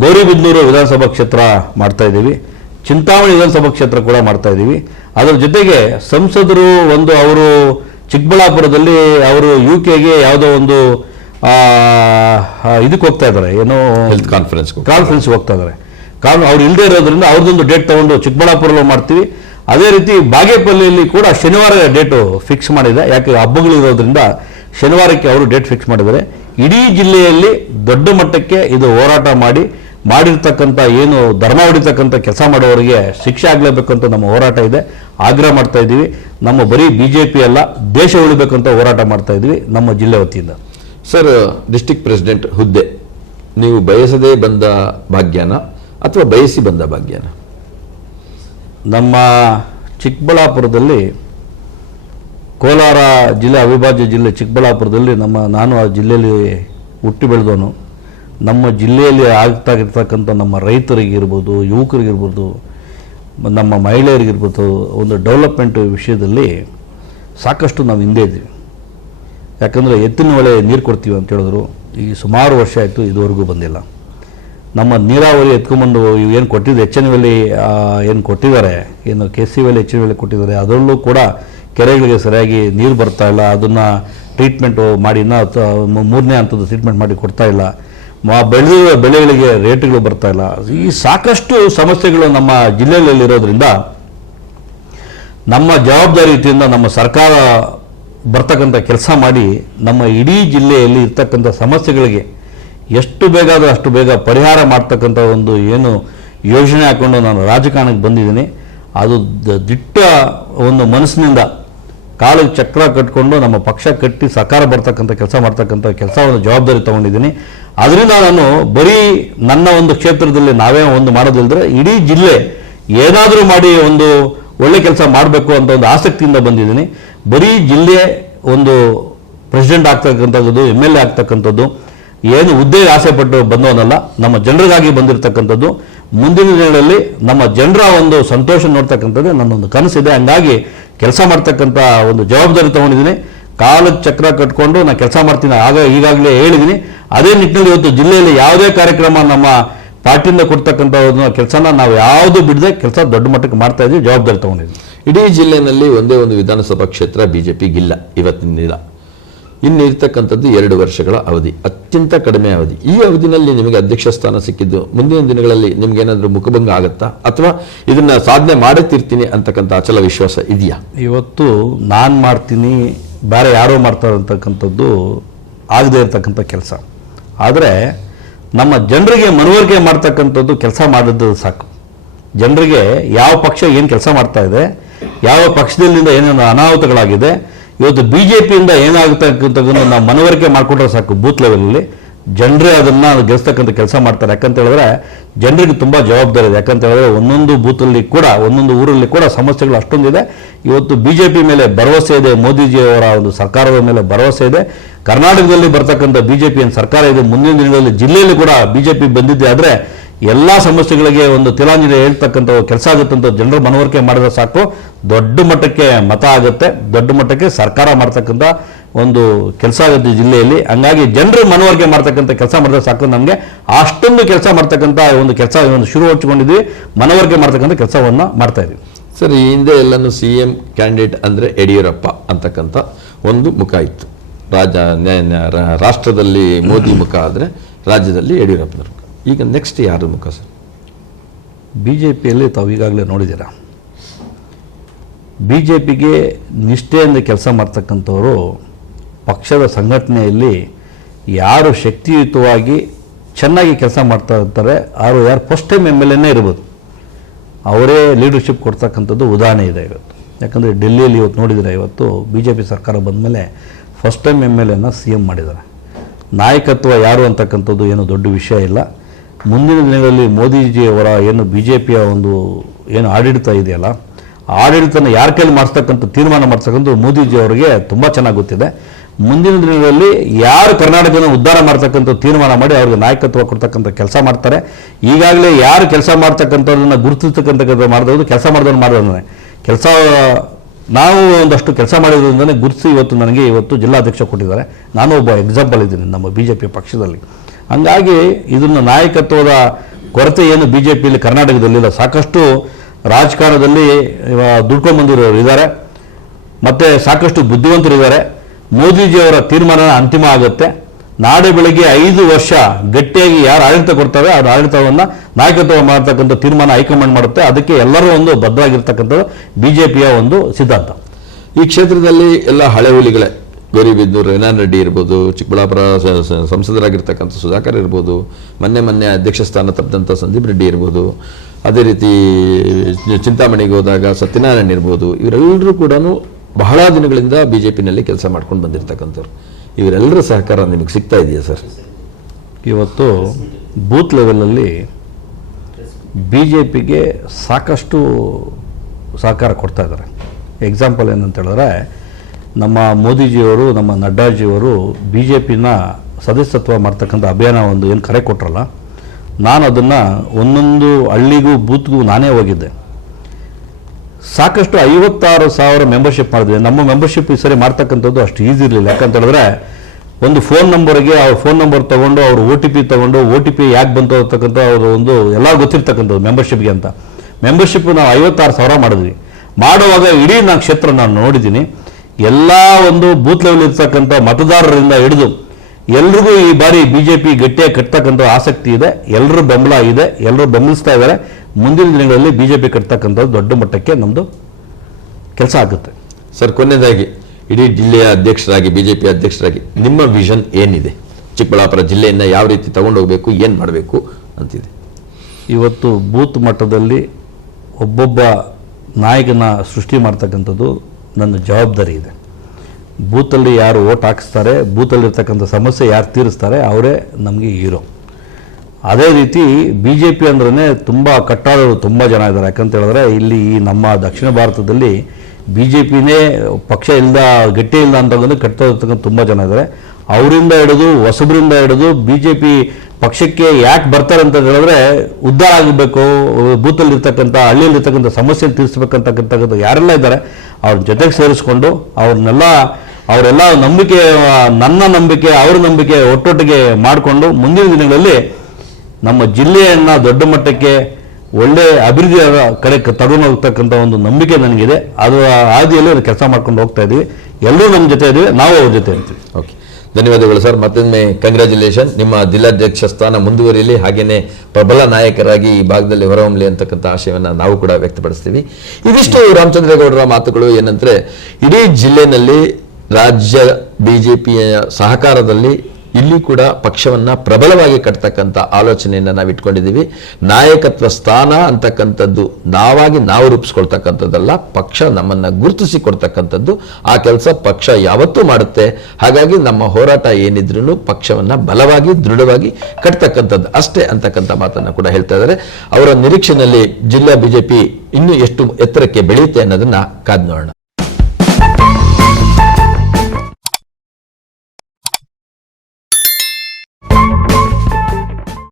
ಗೌರಿಬಿದನೂರು ವಿಧಾನಸಭಾ ಕ್ಷೇತ್ರ ಮಾಡ್ತಾ ಇದ್ದೀವಿ, ಚಿಂತಾಮಣಿ ವಿಧಾನಸಭಾ ಕ್ಷೇತ್ರ ಕೂಡ ಮಾಡ್ತಾ ಇದ್ದೀವಿ. ಅದರ ಜೊತೆಗೆ ಸಂಸದರು ಅವರು ಚಿಕ್ಕಬಳ್ಳಾಪುರದಲ್ಲಿ ಅವರು UK ಯಾವುದೋ ಒಂದು ಇದಕ್ಕೆ ಹೋಗ್ತಾ ಇದ್ದಾರೆ, ಏನೋ ಹೆಲ್ತ್ ಕಾನ್ಫರೆನ್ಸ್ ಹೋಗ್ತಾ ಇದ್ದಾರೆ. ಕಾರಣ ಅವ್ರು ಇಲ್ಲದೆ ಇರೋದ್ರಿಂದ ಅವ್ರದ್ದೊಂದು ಡೇಟ್ ತಗೊಂಡು ಚಿಕ್ಕಬಳ್ಳಾಪುರದಲ್ಲಿ ಮಾಡ್ತೀವಿ. ಅದೇ ರೀತಿ ಬಾಗೇಪಲ್ಲಿಯಲ್ಲಿ ಕೂಡ ಶನಿವಾರ ಡೇಟು ಫಿಕ್ಸ್ ಮಾಡಿದೆ. ಯಾಕೆ ಹಬ್ಬಗಳಿರೋದ್ರಿಂದ ಶನಿವಾರಕ್ಕೆ ಅವರು ಡೇಟ್ ಫಿಕ್ಸ್ ಮಾಡಿದ್ದಾರೆ. ಇಡೀ ಜಿಲ್ಲೆಯಲ್ಲಿ ದೊಡ್ಡ ಮಟ್ಟಕ್ಕೆ ಇದು ಹೋರಾಟ ಮಾಡಿರ್ತಕ್ಕಂಥ ಏನು ಧರ್ಮ ಹೊಡಿತಕ್ಕಂಥ ಕೆಲಸ ಮಾಡೋರಿಗೆ ಶಿಕ್ಷೆ ಆಗಲೇಬೇಕು ಅಂತ ನಮ್ಮ ಹೋರಾಟ ಇದೆ, ಆಗ್ರಹ ಮಾಡ್ತಾ ಇದ್ದೀವಿ. ನಮ್ಮ ಬರೀ BJP ಅಲ್ಲ, ದೇಶ ಉಳಿಬೇಕಂತ ಹೋರಾಟ ಮಾಡ್ತಾ ಇದ್ದೀವಿ ನಮ್ಮ ಜಿಲ್ಲೆ ವತಿಯಿಂದ. ಸರ್, ಡಿಸ್ಟ್ರಿಕ್ಟ್ ಪ್ರೆಸಿಡೆಂಟ್ ಹುದ್ದೆ ನೀವು ಬಯಸದೇ ಬಂದ ಭಾಗ್ಯನ ಅಥವಾ ಬಯಸಿ ಬಂದ ಭಾಗ್ಯನ? ನಮ್ಮ ಚಿಕ್ಕಬಳ್ಳಾಪುರದಲ್ಲಿ, ಕೋಲಾರ ಜಿಲ್ಲೆ ಅವಿಭಾಜ್ಯ ಜಿಲ್ಲೆ ಚಿಕ್ಕಬಳ್ಳಾಪುರದಲ್ಲಿ ನಾನು ಆ ಜಿಲ್ಲೆಯಲ್ಲಿ ಹುಟ್ಟಿ ಬೆಳೆದವನು. ನಮ್ಮ ಜಿಲ್ಲೆಯಲ್ಲಿ ಆಗ್ತಾಗಿರ್ತಕ್ಕಂಥ ನಮ್ಮ ರೈತರಿಗಿರ್ಬೋದು, ಯುವಕರಿಗಿರ್ಬೋದು, ನಮ್ಮ ಮಹಿಳೆಯರಿಗಿರ್ಬೋದು, ಒಂದು ಡೆವಲಪ್ಮೆಂಟ್ ವಿಷಯದಲ್ಲಿ ಸಾಕಷ್ಟು ನಾವು ಹಿಂದೆ ಇದ್ದೀವಿ. ಯಾಕಂದರೆ ಎತ್ತಿನ ಹೊಳೆ ನೀರು ಕೊಡ್ತೀವಿ ಅಂತ ಹೇಳಿದ್ರು, ಈ ಸುಮಾರು ವರ್ಷ ಆಯಿತು, ಇದುವರೆಗೂ ಬಂದಿಲ್ಲ. ನಮ್ಮ ನೀರಾವರಿ ಎತ್ಕೊಂಡ್ಬಂದು ಏನು ಕೊಟ್ಟಿದ್ದು HNVಲ್ಲಿ ಏನು ಕೊಟ್ಟಿದ್ದಾರೆ, ಏನು KCVಯಲ್ಲಿ HNVಲ್ಲಿ ಕೊಟ್ಟಿದ್ದಾರೆ, ಅದರಲ್ಲೂ ಕೂಡ ಕೆರೆಗಳಿಗೆ ಸರಿಯಾಗಿ ನೀರು ಬರ್ತಾ ಇಲ್ಲ. ಅದನ್ನು ಟ್ರೀಟ್ಮೆಂಟ್ ಮಾಡಿ ಇನ್ನೂ 3ನೇ ಹಂತದ ಟ್ರೀಟ್ಮೆಂಟ್ ಮಾಡಿ ಕೊಡ್ತಾ ಇಲ್ಲ. ಬೆಳೆದಿರುವ ಬೆಳೆಗಳಿಗೆ ರೇಟ್ಗಳು ಬರ್ತಾ ಇಲ್ಲ. ಈ ಸಾಕಷ್ಟು ಸಮಸ್ಯೆಗಳು ನಮ್ಮ ಜಿಲ್ಲೆಯಲ್ಲಿರೋದ್ರಿಂದ ನಮ್ಮ ಜವಾಬ್ದಾರಿ ರೀತಿಯಿಂದ ನಮ್ಮ ಸರ್ಕಾರ ಬರ್ತಕ್ಕಂಥ ಕೆಲಸ ಮಾಡಿ ನಮ್ಮ ಇಡೀ ಜಿಲ್ಲೆಯಲ್ಲಿ ಇರ್ತಕ್ಕಂಥ ಸಮಸ್ಯೆಗಳಿಗೆ ಎಷ್ಟು ಬೇಗ ಆದರೂ ಅಷ್ಟು ಬೇಗ ಪರಿಹಾರ ಮಾಡ್ತಕ್ಕಂಥ ಒಂದು ಏನು ಯೋಜನೆ ಹಾಕ್ಕೊಂಡು ನಾನು ರಾಜಕಾರಣಕ್ಕೆ ಬಂದಿದ್ದೀನಿ. ಅದು ದಿಟ್ಟ ಒಂದು ಮನಸ್ಸಿನಿಂದ ಕಾಲಿಗೆ ಚಕ್ರ ಕಟ್ಕೊಂಡು ನಮ್ಮ ಪಕ್ಷ ಕಟ್ಟಿ ಸರ್ಕಾರ ಬರ್ತಕ್ಕಂಥ ಕೆಲಸ ಮಾಡ್ತಕ್ಕಂಥ ಒಂದು ಜವಾಬ್ದಾರಿ ತಗೊಂಡಿದ್ದೀನಿ. ಅದರಿಂದ ನಾನು ಬರೀ ನನ್ನ ಒಂದು ಕ್ಷೇತ್ರದಲ್ಲಿ ನಾವೇ ಒಂದು ಮಾಡೋದಿಲ್ಲದ್ರೆ ಇಡೀ ಜಿಲ್ಲೆ ಏನಾದರೂ ಮಾಡಿ ಒಂದು ಒಳ್ಳೆ ಕೆಲಸ ಮಾಡಬೇಕು ಅಂತ ಒಂದು ಆಸಕ್ತಿಯಿಂದ ಬಂದಿದ್ದೀನಿ. ಬರೀ ಜಿಲ್ಲೆ ಒಂದು ಪ್ರೆಸಿಡೆಂಟ್ ಆಗ್ತಕ್ಕಂಥದ್ದು, MLA ಆಗ್ತಕ್ಕಂಥದ್ದು ಏನು ಹುದ್ದೆಗೆ ಆಸೆ ಪಟ್ಟು ಬಂದವನಲ್ಲ, ನಮ್ಮ ಜನರಿಗಾಗಿ ಬಂದಿರತಕ್ಕಂಥದ್ದು. ಮುಂದಿನ ದಿನಗಳಲ್ಲಿ ನಮ್ಮ ಜನರ ಒಂದು ಸಂತೋಷ ನೋಡ್ತಕ್ಕಂಥದ್ದೇ ನನ್ನೊಂದು ಕನಸಿದೆ. ಹಂಗಾಗಿ ಕೆಲಸ ಮಾಡ್ತಕ್ಕಂಥ ಒಂದು ಜವಾಬ್ದಾರಿ ತಗೊಂಡಿದ್ದೀನಿ. ಕಾಲಕ್ಕೆ ಚಕ್ರ ಕಟ್ಕೊಂಡು ನಾನು ಕೆಲಸ ಮಾಡ್ತೀನಿ, ಈಗಾಗಲೇ ಹೇಳಿದ್ದೀನಿ. ಅದೇ ನಿಟ್ಟಿನಲ್ಲಿ ಇವತ್ತು ಜಿಲ್ಲೆಯಲ್ಲಿ ಯಾವುದೇ ಕಾರ್ಯಕ್ರಮ ನಮ್ಮ ಪಾರ್ಟಿಯಿಂದ ಕೊಡ್ತಕ್ಕಂಥ ಕೆಲಸನ ನಾವು ಯಾವುದು ಬಿಡದೆ ಕೆಲಸ ದೊಡ್ಡ ಮಟ್ಟಕ್ಕೆ ಮಾಡ್ತಾ ಇದ್ದೀವಿ, ಜವಾಬ್ದಾರಿ ತಗೊಂಡಿದ್ದೀವಿ. ಇಡೀ ಜಿಲ್ಲೆಯಲ್ಲಿ ಒಂದೇ ಒಂದು ವಿಧಾನಸಭಾ ಕ್ಷೇತ್ರ BJPಗಿಲ್ಲ ಇವತ್ತಿನಿಲ್ಲ. ಇನ್ನಿರ್ತಕ್ಕಂಥದ್ದು 2 ವರ್ಷಗಳ ಅವಧಿ, ಅತ್ಯಂತ ಕಡಿಮೆ ಅವಧಿ. ಈ ಅವಧಿನಲ್ಲಿ ನಿಮಗೆ ಅಧ್ಯಕ್ಷ ಸ್ಥಾನ ಸಿಕ್ಕಿದ್ದು ಮುಂದಿನ ದಿನಗಳಲ್ಲಿ ನಿಮ್ಗೇನಾದ್ರೂ ಮುಖಭಂಗ ಆಗುತ್ತಾ ಅಥವಾ ಇದನ್ನ ಸಾಧನೆ ಮಾಡುತ್ತಿರ್ತೀನಿ ಅಂತಕ್ಕಂಥ ಅಚಲ ವಿಶ್ವಾಸ ಇದೆಯಾ? ಇವತ್ತು ನಾನು ಮಾಡ್ತೀನಿ, ಬೇರೆ ಯಾರೋ ಮಾಡ್ತಾರೆ ಅಂತಕ್ಕಂಥದ್ದು ಆಗದೆ ಇರತಕ್ಕಂಥ ಕೆಲಸ. ಆದರೆ ನಮ್ಮ ಜನರಿಗೆ ಮನವರಿಕೆ ಮಾಡ್ತಕ್ಕಂಥದ್ದು ಕೆಲಸ ಮಾಡಿದ್ದು ಸಾಕು. ಜನರಿಗೆ ಯಾವ ಪಕ್ಷ ಏನು ಕೆಲಸ ಮಾಡ್ತಾ ಇದೆ, ಯಾವ ಪಕ್ಷದಿಂದ ಏನೇನು ಅನಾಹುತಗಳಾಗಿದೆ, ಇವತ್ತು BJPಯಿಂದ ಏನಾಗತಕ್ಕಂಥದ್ದನ್ನು ನಾವು ಮನವರಿಕೆ ಮಾಡಿಕೊಂಡ್ರೆ ಸಾಕು. ಬೂತ್ ಲೆವೆಲಲ್ಲಿ ಜನರೇ ಅದನ್ನು ಗೆಲ್ಲಿಸ್ತಕ್ಕಂಥ ಕೆಲಸ ಮಾಡ್ತಾರೆ. ಯಾಕಂತ ಹೇಳಿದ್ರೆ ಜನರಿಗೆ ತುಂಬ ಜವಾಬ್ದಾರಿ ಇದೆ. ಯಾಕಂತ ಹೇಳಿದ್ರೆ ಒಂದೊಂದು ಬೂತಲ್ಲಿ ಕೂಡ, ಒಂದೊಂದು ಊರಲ್ಲಿ ಕೂಡ ಸಮಸ್ಯೆಗಳು ಅಷ್ಟೊಂದಿದೆ. ಇವತ್ತು BJP ಮೇಲೆ ಭರವಸೆ ಇದೆ, ಮೋದಿಜಿಯವರ ಒಂದು ಸರ್ಕಾರದ ಮೇಲೆ ಭರವಸೆ ಇದೆ. ಕರ್ನಾಟಕದಲ್ಲಿ ಬರ್ತಕ್ಕಂಥ BJP ಏನು ಸರ್ಕಾರ ಇದೆ, ಮುಂದಿನ ದಿನಗಳಲ್ಲಿ ಜಿಲ್ಲೆಯಲ್ಲಿ ಕೂಡ BJP ಬಂದಿದ್ದೆ ಆದರೆ ಎಲ್ಲ ಸಮಸ್ಯೆಗಳಿಗೆ ಒಂದು ತಿಲಾಂಜಲಿ ಹೇಳ್ತಕ್ಕಂಥ ಕೆಲಸ ಆಗುತ್ತೆ ಅಂತ ಜನರು ಮನವರಿಕೆ ಮಾಡಿದ್ರೆ ಸಾಕು. ದೊಡ್ಡ ಮಟ್ಟಕ್ಕೆ ಮತ ಆಗುತ್ತೆ, ದೊಡ್ಡ ಮಟ್ಟಕ್ಕೆ ಸರ್ಕಾರ ಮಾಡ್ತಕ್ಕಂಥ ಒಂದು ಕೆಲಸ ಆಗುತ್ತೆ ಜಿಲ್ಲೆಯಲ್ಲಿ. ಹಂಗಾಗಿ ಜನರು ಮನವರಿಕೆ ಮಾಡ್ತಕ್ಕಂಥ ಕೆಲಸ ಮಾಡಿದ್ರೆ ಸಾಕು. ನಮಗೆ ಅಷ್ಟೊಂದು ಕೆಲಸ ಮಾಡ್ತಕ್ಕಂಥ ಒಂದು ಕೆಲಸ ಒಂದು ಶುರು ಹಚ್ಕೊಂಡಿದ್ವಿ, ಮನವರಿಕೆ ಮಾಡ್ತಕ್ಕಂಥ ಕೆಲಸವನ್ನು ಮಾಡ್ತಾ ಇದ್ವಿ. ಸರ್, ಈ ಹಿಂದೆ ಎಲ್ಲನೂ CM ಕ್ಯಾಂಡಿಡೇಟ್ ಅಂದರೆ ಯಡಿಯೂರಪ್ಪ ಅಂತಕ್ಕಂಥ ಒಂದು ಮುಖ ಇತ್ತು. ರಾಷ್ಟ್ರದಲ್ಲಿ ಮೋದಿ ಮುಖ ಆದರೆ ರಾಜ್ಯದಲ್ಲಿ ಯಡಿಯೂರಪ್ಪನವ್ರ ಮುಖ. ಈಗ ನೆಕ್ಸ್ಟ್ ಯಾರು ಮುಖ ಸರ್? BJPಯಲ್ಲಿ ತಾವು ಈಗಾಗಲೇ ನೋಡಿದ್ದೀರಾ, BJPಗೆ ನಿಷ್ಠೆಯಿಂದ ಕೆಲಸ ಮಾಡ್ತಕ್ಕಂಥವರು ಪಕ್ಷದ ಸಂಘಟನೆಯಲ್ಲಿ ಯಾರು ಶಕ್ತಿಯುತವಾಗಿ ಚೆನ್ನಾಗಿ ಕೆಲಸ ಮಾಡ್ತಾ ಇರ್ತಾರೆ, ಯಾರು ಫಸ್ಟ್ ಟೈಮ್ MLAನೇ ಇರ್ಬೋದು, ಅವರೇ ಲೀಡರ್ಶಿಪ್ ಕೊಡ್ತಕ್ಕಂಥದ್ದು ಉದಾಹರಣೆ ಇದೆ ಇವತ್ತು. ಯಾಕಂದರೆ ಡೆಲ್ಲಿಯಲ್ಲಿ ಇವತ್ತು ನೋಡಿದರೆ, ಇವತ್ತು BJP ಸರ್ಕಾರ ಬಂದ ಮೇಲೆ ಫಸ್ಟ್ ಟೈಮ್ MLAನ CM ಮಾಡಿದ್ದಾರೆ. ನಾಯಕತ್ವ ಯಾರು ಅಂತಕ್ಕಂಥದ್ದು ಏನು ದೊಡ್ಡ ವಿಷಯ ಇಲ್ಲ. ಮುಂದಿನ ದಿನಗಳಲ್ಲಿ ಮೋದಿಜಿಯವರ ಏನು BJPಯ ಒಂದು ಏನು ಆಡಳಿತ ಇದೆಯಲ್ಲ, ಆಡಳಿತನ ಯಾರ ಕೈಲಿ ಮಾಡಿಸ್ತಕ್ಕಂಥ ತೀರ್ಮಾನ ಮಾಡಿಸ್ತಕ್ಕಂಥ ಮೋದಿಜಿಯವರಿಗೆ ತುಂಬ ಚೆನ್ನಾಗಿ ಗೊತ್ತಿದೆ. ಮುಂದಿನ ದಿನಗಳಲ್ಲಿ ಯಾರು ಕರ್ನಾಟಕನ ಉದ್ಧಾರ ಮಾಡ್ತಕ್ಕಂಥ ತೀರ್ಮಾನ ಮಾಡಿ ಅವ್ರಿಗೆ ನಾಯಕತ್ವ ಕೊಡ್ತಕ್ಕಂಥ ಕೆಲಸ ಮಾಡ್ತಾರೆ. ಈಗಾಗಲೇ ಯಾರು ಕೆಲಸ ಮಾಡ್ತಕ್ಕಂಥದ್ದನ್ನು ಗುರುತಿಸ್ತಕ್ಕಂಥ ಮಾಡಿದವರು, ಕೆಲಸ ಮಾಡಿದವ್ರು ಮಾಡಿದ್ರೆ ಕೆಲಸ ನಾವು ಒಂದಷ್ಟು ಕೆಲಸ ಮಾಡಿರೋದ್ರಿಂದನೇ ಗುರುತಿಸಿ ಇವತ್ತು ಜಿಲ್ಲಾಧ್ಯಕ್ಷ ಕೊಟ್ಟಿದ್ದಾರೆ. ನಾನು ಒಬ್ಬ ಎಕ್ಸಾಂಪಲ್ ಇದ್ದೀನಿ ನಮ್ಮ BJP ಪಕ್ಷದಲ್ಲಿ. ಹಂಗಾಗಿ ಇದನ್ನು ನಾಯಕತ್ವದ ಕೊರತೆ ಏನು BJPಯಲ್ಲಿ ಕರ್ನಾಟಕದಲ್ಲಿಲ್ಲ. ಸಾಕಷ್ಟು ರಾಜಕಾರಣದಲ್ಲಿ ದುಡ್ಕೊಂಡ್ಬಂದಿರೋರು ಇದ್ದಾರೆ, ಮತ್ತು ಸಾಕಷ್ಟು ಬುದ್ಧಿವಂತರಿದ್ದಾರೆ. ಮೋದಿಜಿಯವರ ತೀರ್ಮಾನ ಅಂತಿಮ ಆಗುತ್ತೆ. ನಾಳೆ ಬೆಳಗ್ಗೆ 5 ವರ್ಷ ಗಟ್ಟಿಯಾಗಿ ಯಾರು ಆಡಳಿತ ಕೊಡ್ತಾರೆ ಅವ್ರ ಆಡಳಿತವನ್ನು ನಾಯಕತ್ವ ಮಾಡ್ತಕ್ಕಂಥ ತೀರ್ಮಾನ ಹೈಕಮಾಂಡ್ ಮಾಡುತ್ತೆ. ಅದಕ್ಕೆ ಎಲ್ಲರೂ ಒಂದು ಬದ್ಧವಾಗಿರ್ತಕ್ಕಂಥದ್ದು BJPಯ ಒಂದು ಸಿದ್ಧಾಂತ. ಈ ಕ್ಷೇತ್ರದಲ್ಲಿ ಎಲ್ಲ ಹಳೆ ಹುಲಿಗಳೇ, ಗೌರಿಬಿದನೂರು ರೇನಾನ್ ರೆಡ್ಡಿ ಇರ್ಬೋದು, ಚಿಕ್ಕಬಳ್ಳಾಪುರ ಸಂಸದರಾಗಿರ್ತಕ್ಕಂಥ ಸುಧಾಕರ್ ಇರ್ಬೋದು, ಮೊನ್ನೆ ಅಧ್ಯಕ್ಷ ಸ್ಥಾನ ತಪ್ಪಿದಂಥ ಸಂದೀಪ್ ರೆಡ್ಡಿ ಇರ್ಬೋದು, ಅದೇ ರೀತಿ ಚಿಂತಾಮಣಿಗೆ ಹೋದಾಗ ಸತ್ಯನಾರಾಯಣ ಇರ್ಬೋದು, ಇವರೆಲ್ಲರೂ ಕೂಡ ಬಹಳ ದಿನಗಳಿಂದ BJPನಲ್ಲಿ ಕೆಲಸ ಮಾಡ್ಕೊಂಡು ಬಂದಿರತಕ್ಕಂಥವ್ರು. ಇವರೆಲ್ಲರ ಸಹಕಾರ ನಿಮಗೆ ಸಿಗ್ತಾ ಇದೆಯಾ ಸರ್? ಇವತ್ತು ಬೂತ್ ಲೆವೆಲಲ್ಲಿ BJPಗೆ ಸಾಕಷ್ಟು ಸಹಕಾರ ಕೊಡ್ತಾ ಇದ್ದಾರೆ. ಎಕ್ಸಾಂಪಲ್ ಏನಂತ ಹೇಳಿದ್ರೆ, ನಮ್ಮ ಮೋದಿಜಿಯವರು, ನಮ್ಮ ನಡ್ಡಾಜಿಯವರು BJPನ ಸದಸ್ಯತ್ವ ಮಾಡ್ತಕ್ಕಂಥ ಅಭಿಯಾನ ಒಂದು ಏನು ಕರೆ ಕೊಟ್ರಲ್ಲ, ನಾನು ಅದನ್ನು ಒಂದೊಂದು ಹಳ್ಳಿಗೂ ಬೂತ್ಗೂ ನಾನೇ ಹೋಗಿದ್ದೆ. ಸಾಕಷ್ಟು 56,000 ಮೆಂಬರ್ಶಿಪ್ ಮಾಡಿದ್ವಿ. ನಮ್ಮ ಮೆಂಬರ್ಶಿಪ್ ಈ ಸರಿ ಮಾಡ್ತಕ್ಕಂಥದ್ದು ಅಷ್ಟು ಈಸಿ ಇರಲಿಲ್ಲ. ಯಾಕಂತ ಹೇಳಿದ್ರೆ ಒಂದು ಫೋನ್ ನಂಬರ್ಗೆ ಅವ್ರ ಫೋನ್ ನಂಬರ್ ತೊಗೊಂಡು ಅವ್ರ OTP ತೊಗೊಂಡು OTP ಯಾಕೆ ಬಂತು ಅಂತಕ್ಕಂಥ ಅವರು ಒಂದು ಎಲ್ಲ ಗೊತ್ತಿರ್ತಕ್ಕಂಥದ್ದು ಮೆಂಬರ್ಶಿಪ್ಗೆ ಅಂತ. ಮೆಂಬರ್ಶಿಪ್ ನಾವು 56,000 ಮಾಡಿದ್ವಿ. ಮಾಡುವಾಗ ಇಡೀ ನಾನು ಕ್ಷೇತ್ರ ನಾನು ನೋಡಿದ್ದೀನಿ. ಎಲ್ಲ ಒಂದು ಬೂತ್ ಲೆವೆಲ್ ಇರ್ತಕ್ಕಂಥ ಮತದಾರರಿಂದ ಹಿಡಿದು ಎಲ್ರಿಗೂ ಈ ಬಾರಿ BJP ಗಟ್ಟಿಯಾಗಿ ಕಟ್ತಕ್ಕಂಥ ಆಸಕ್ತಿ ಇದೆ. ಎಲ್ಲರೂ ಬೆಂಬಲ ಇದೆ, ಎಲ್ಲರೂ ಬೆಂಬಲಿಸ್ತಾ ಇದ್ದಾರೆ. ಮುಂದಿನ ದಿನಗಳಲ್ಲಿ BJP ಕಟ್ತಕ್ಕಂಥದ್ದು ದೊಡ್ಡ ಮಟ್ಟಕ್ಕೆ ನಮ್ಮದು ಕೆಲಸ ಆಗುತ್ತೆ. ಸರ್, ಕೊನೆಯದಾಗಿ ಇಡೀ ಜಿಲ್ಲೆಯ ಅಧ್ಯಕ್ಷರಾಗಿ, BJP ಅಧ್ಯಕ್ಷರಾಗಿ ನಿಮ್ಮ ವಿಷನ್ ಏನಿದೆ? ಚಿಕ್ಕಬಳ್ಳಾಪುರ ಜಿಲ್ಲೆಯನ್ನು ಯಾವ ರೀತಿ ತಗೊಂಡು ಹೋಗಬೇಕು, ಏನು ಮಾಡಬೇಕು ಅಂತಿದೆ? ಇವತ್ತು ಬೂತ್ ಮಟ್ಟದಲ್ಲಿ ಒಬ್ಬೊಬ್ಬ ನಾಯಕನ ಸೃಷ್ಟಿ ಮಾಡ್ತಕ್ಕಂಥದ್ದು ನನ್ನ ಜವಾಬ್ದಾರಿ ಇದೆ. ಬೂತಲ್ಲಿ ಯಾರು ಓಟ್ ಹಾಕಿಸ್ತಾರೆ, ಬೂತಲ್ಲಿರ್ತಕ್ಕಂಥ ಸಮಸ್ಯೆ ಯಾರು ತೀರಿಸ್ತಾರೆ, ಅವರೇ ನಮಗೆ ಹೀರೋ. ಅದೇ ರೀತಿ BJP ಅಂದ್ರೆ ತುಂಬ ಕಟ್ಟಾಳರು ತುಂಬ ಜನ ಇದ್ದಾರೆ. ಯಾಕಂತ ಹೇಳಿದ್ರೆ ಇಲ್ಲಿ ನಮ್ಮ ದಕ್ಷಿಣ ಭಾರತದಲ್ಲಿ BJPನೇ ಪಕ್ಷ ಇಲ್ಲದ, ಗಟ್ಟಿ ಇಲ್ಲ ಅಂತಂದ್ರೆ ಕಟ್ತಾ ಇರ್ತಕ್ಕಂಥ ತುಂಬ ಜನ ಇದ್ದಾರೆ. ಅವರಿಂದ ಹಿಡಿದು ಹೊಸಬರಿಂದ ಹಿಡಿದು BJP ಪಕ್ಷಕ್ಕೆ ಯಾಕೆ ಬರ್ತಾರೆ ಅಂತ ಹೇಳಿದ್ರೆ, ಉದ್ಧಾರ ಆಗಬೇಕು, ಬೂತಲ್ಲಿರ್ತಕ್ಕಂಥ ಹಳ್ಳಿಯಲ್ಲಿರ್ತಕ್ಕಂಥ ಸಮಸ್ಯೆ ತೀರಿಸ್ಬೇಕಂತಕ್ಕಂಥದ್ದು ಯಾರೆಲ್ಲ ಇದ್ದಾರೆ ಅವ್ರ ಜೊತೆಗೆ ಸೇರಿಸ್ಕೊಂಡು ಅವರೆಲ್ಲ ನಂಬಿಕೆ, ನನ್ನ ನಂಬಿಕೆ, ಅವ್ರ ನಂಬಿಕೆ ಒಟ್ಟೊಟ್ಟಿಗೆ ಮಾಡಿಕೊಂಡು ಮುಂದಿನ ದಿನಗಳಲ್ಲಿ ನಮ್ಮ ಜಿಲ್ಲೆಯನ್ನು ದೊಡ್ಡ ಮಟ್ಟಕ್ಕೆ ಒಳ್ಳೆ ಅಭಿವೃದ್ಧಿಯ ಕಡೆ ತಗೊಂಡು ಹೋಗ್ತಕ್ಕಂಥ ಒಂದು ನಂಬಿಕೆ ನನಗಿದೆ. ಅದು ಹಾದಿಯಲ್ಲಿ ಅದು ಕೆಲಸ ಮಾಡ್ಕೊಂಡು ಹೋಗ್ತಾ ಇದ್ದೀವಿ. ಎಲ್ಲರೂ ನಮ್ಮ ಜೊತೆ ಇದ್ದೀವಿ, ನಾವು ಅವ್ರ ಜೊತೆ ಇರ್ತೀವಿ. ಓಕೆ, ಧನ್ಯವಾದಗಳು ಸರ್. ಮತ್ತೊಮ್ಮೆ ಕಂಗ್ರ್ಯಾಚುಲೇಷನ್. ನಿಮ್ಮ ಜಿಲ್ಲಾಧ್ಯಕ್ಷ ಸ್ಥಾನ ಮುಂದುವರಿಯಲಿ, ಹಾಗೆಯೇ ಪ್ರಬಲ ನಾಯಕರಾಗಿ ಈ ಭಾಗದಲ್ಲಿ ಹೊರಹೊಮ್ಮಲಿ ಅಂತಕ್ಕಂಥ ಆಶಯವನ್ನು ನಾವು ಕೂಡ ವ್ಯಕ್ತಪಡಿಸ್ತೀವಿ. ಇದಿಷ್ಟು ರಾಮಚಂದ್ರೇಗೌಡರ ಮಾತುಗಳು. ಏನಂದ್ರೆ, ಇಡೀ ಜಿಲ್ಲೆಯಲ್ಲಿ ರಾಜ್ಯ BJPಯ ಸಹಕಾರದಲ್ಲಿ ಇಲ್ಲಿ ಕೂಡ ಪಕ್ಷವನ್ನ ಪ್ರಬಲವಾಗಿ ಕಟ್ತಕ್ಕಂಥ ಆಲೋಚನೆಯನ್ನ ನಾವು ಇಟ್ಕೊಂಡಿದ್ದೀವಿ. ನಾಯಕತ್ವ ಸ್ಥಾನ ಅಂತಕ್ಕಂಥದ್ದು ನಾವು ರೂಪಿಸ್ಕೊಳ್ತಕ್ಕಂಥದ್ದಲ್ಲ, ಪಕ್ಷ ನಮ್ಮನ್ನ ಗುರುತಿಸಿ ಕೊಡ್ತಕ್ಕಂಥದ್ದು. ಆ ಕೆಲಸ ಪಕ್ಷ ಯಾವತ್ತೂ ಮಾಡುತ್ತೆ. ಹಾಗಾಗಿ ನಮ್ಮ ಹೋರಾಟ ಏನಿದ್ರು ಪಕ್ಷವನ್ನ ಬಲವಾಗಿ ದೃಢವಾಗಿ ಕಟ್ತಕ್ಕಂಥದ್ದು ಅಷ್ಟೇ ಅಂತಕ್ಕಂಥ ಮಾತನ್ನ ಕೂಡ ಹೇಳ್ತಾ ಇದ್ದಾರೆ. ಅವರ ನಿರೀಕ್ಷೆಯಲ್ಲಿ ಜಿಲ್ಲಾ ಬಿಜೆಪಿ ಇನ್ನೂ ಎಷ್ಟು ಎತ್ತರಕ್ಕೆ ಬೆಳೆಯುತ್ತೆ ಅನ್ನೋದನ್ನ ಕಾದ್ ನೋಡೋಣ.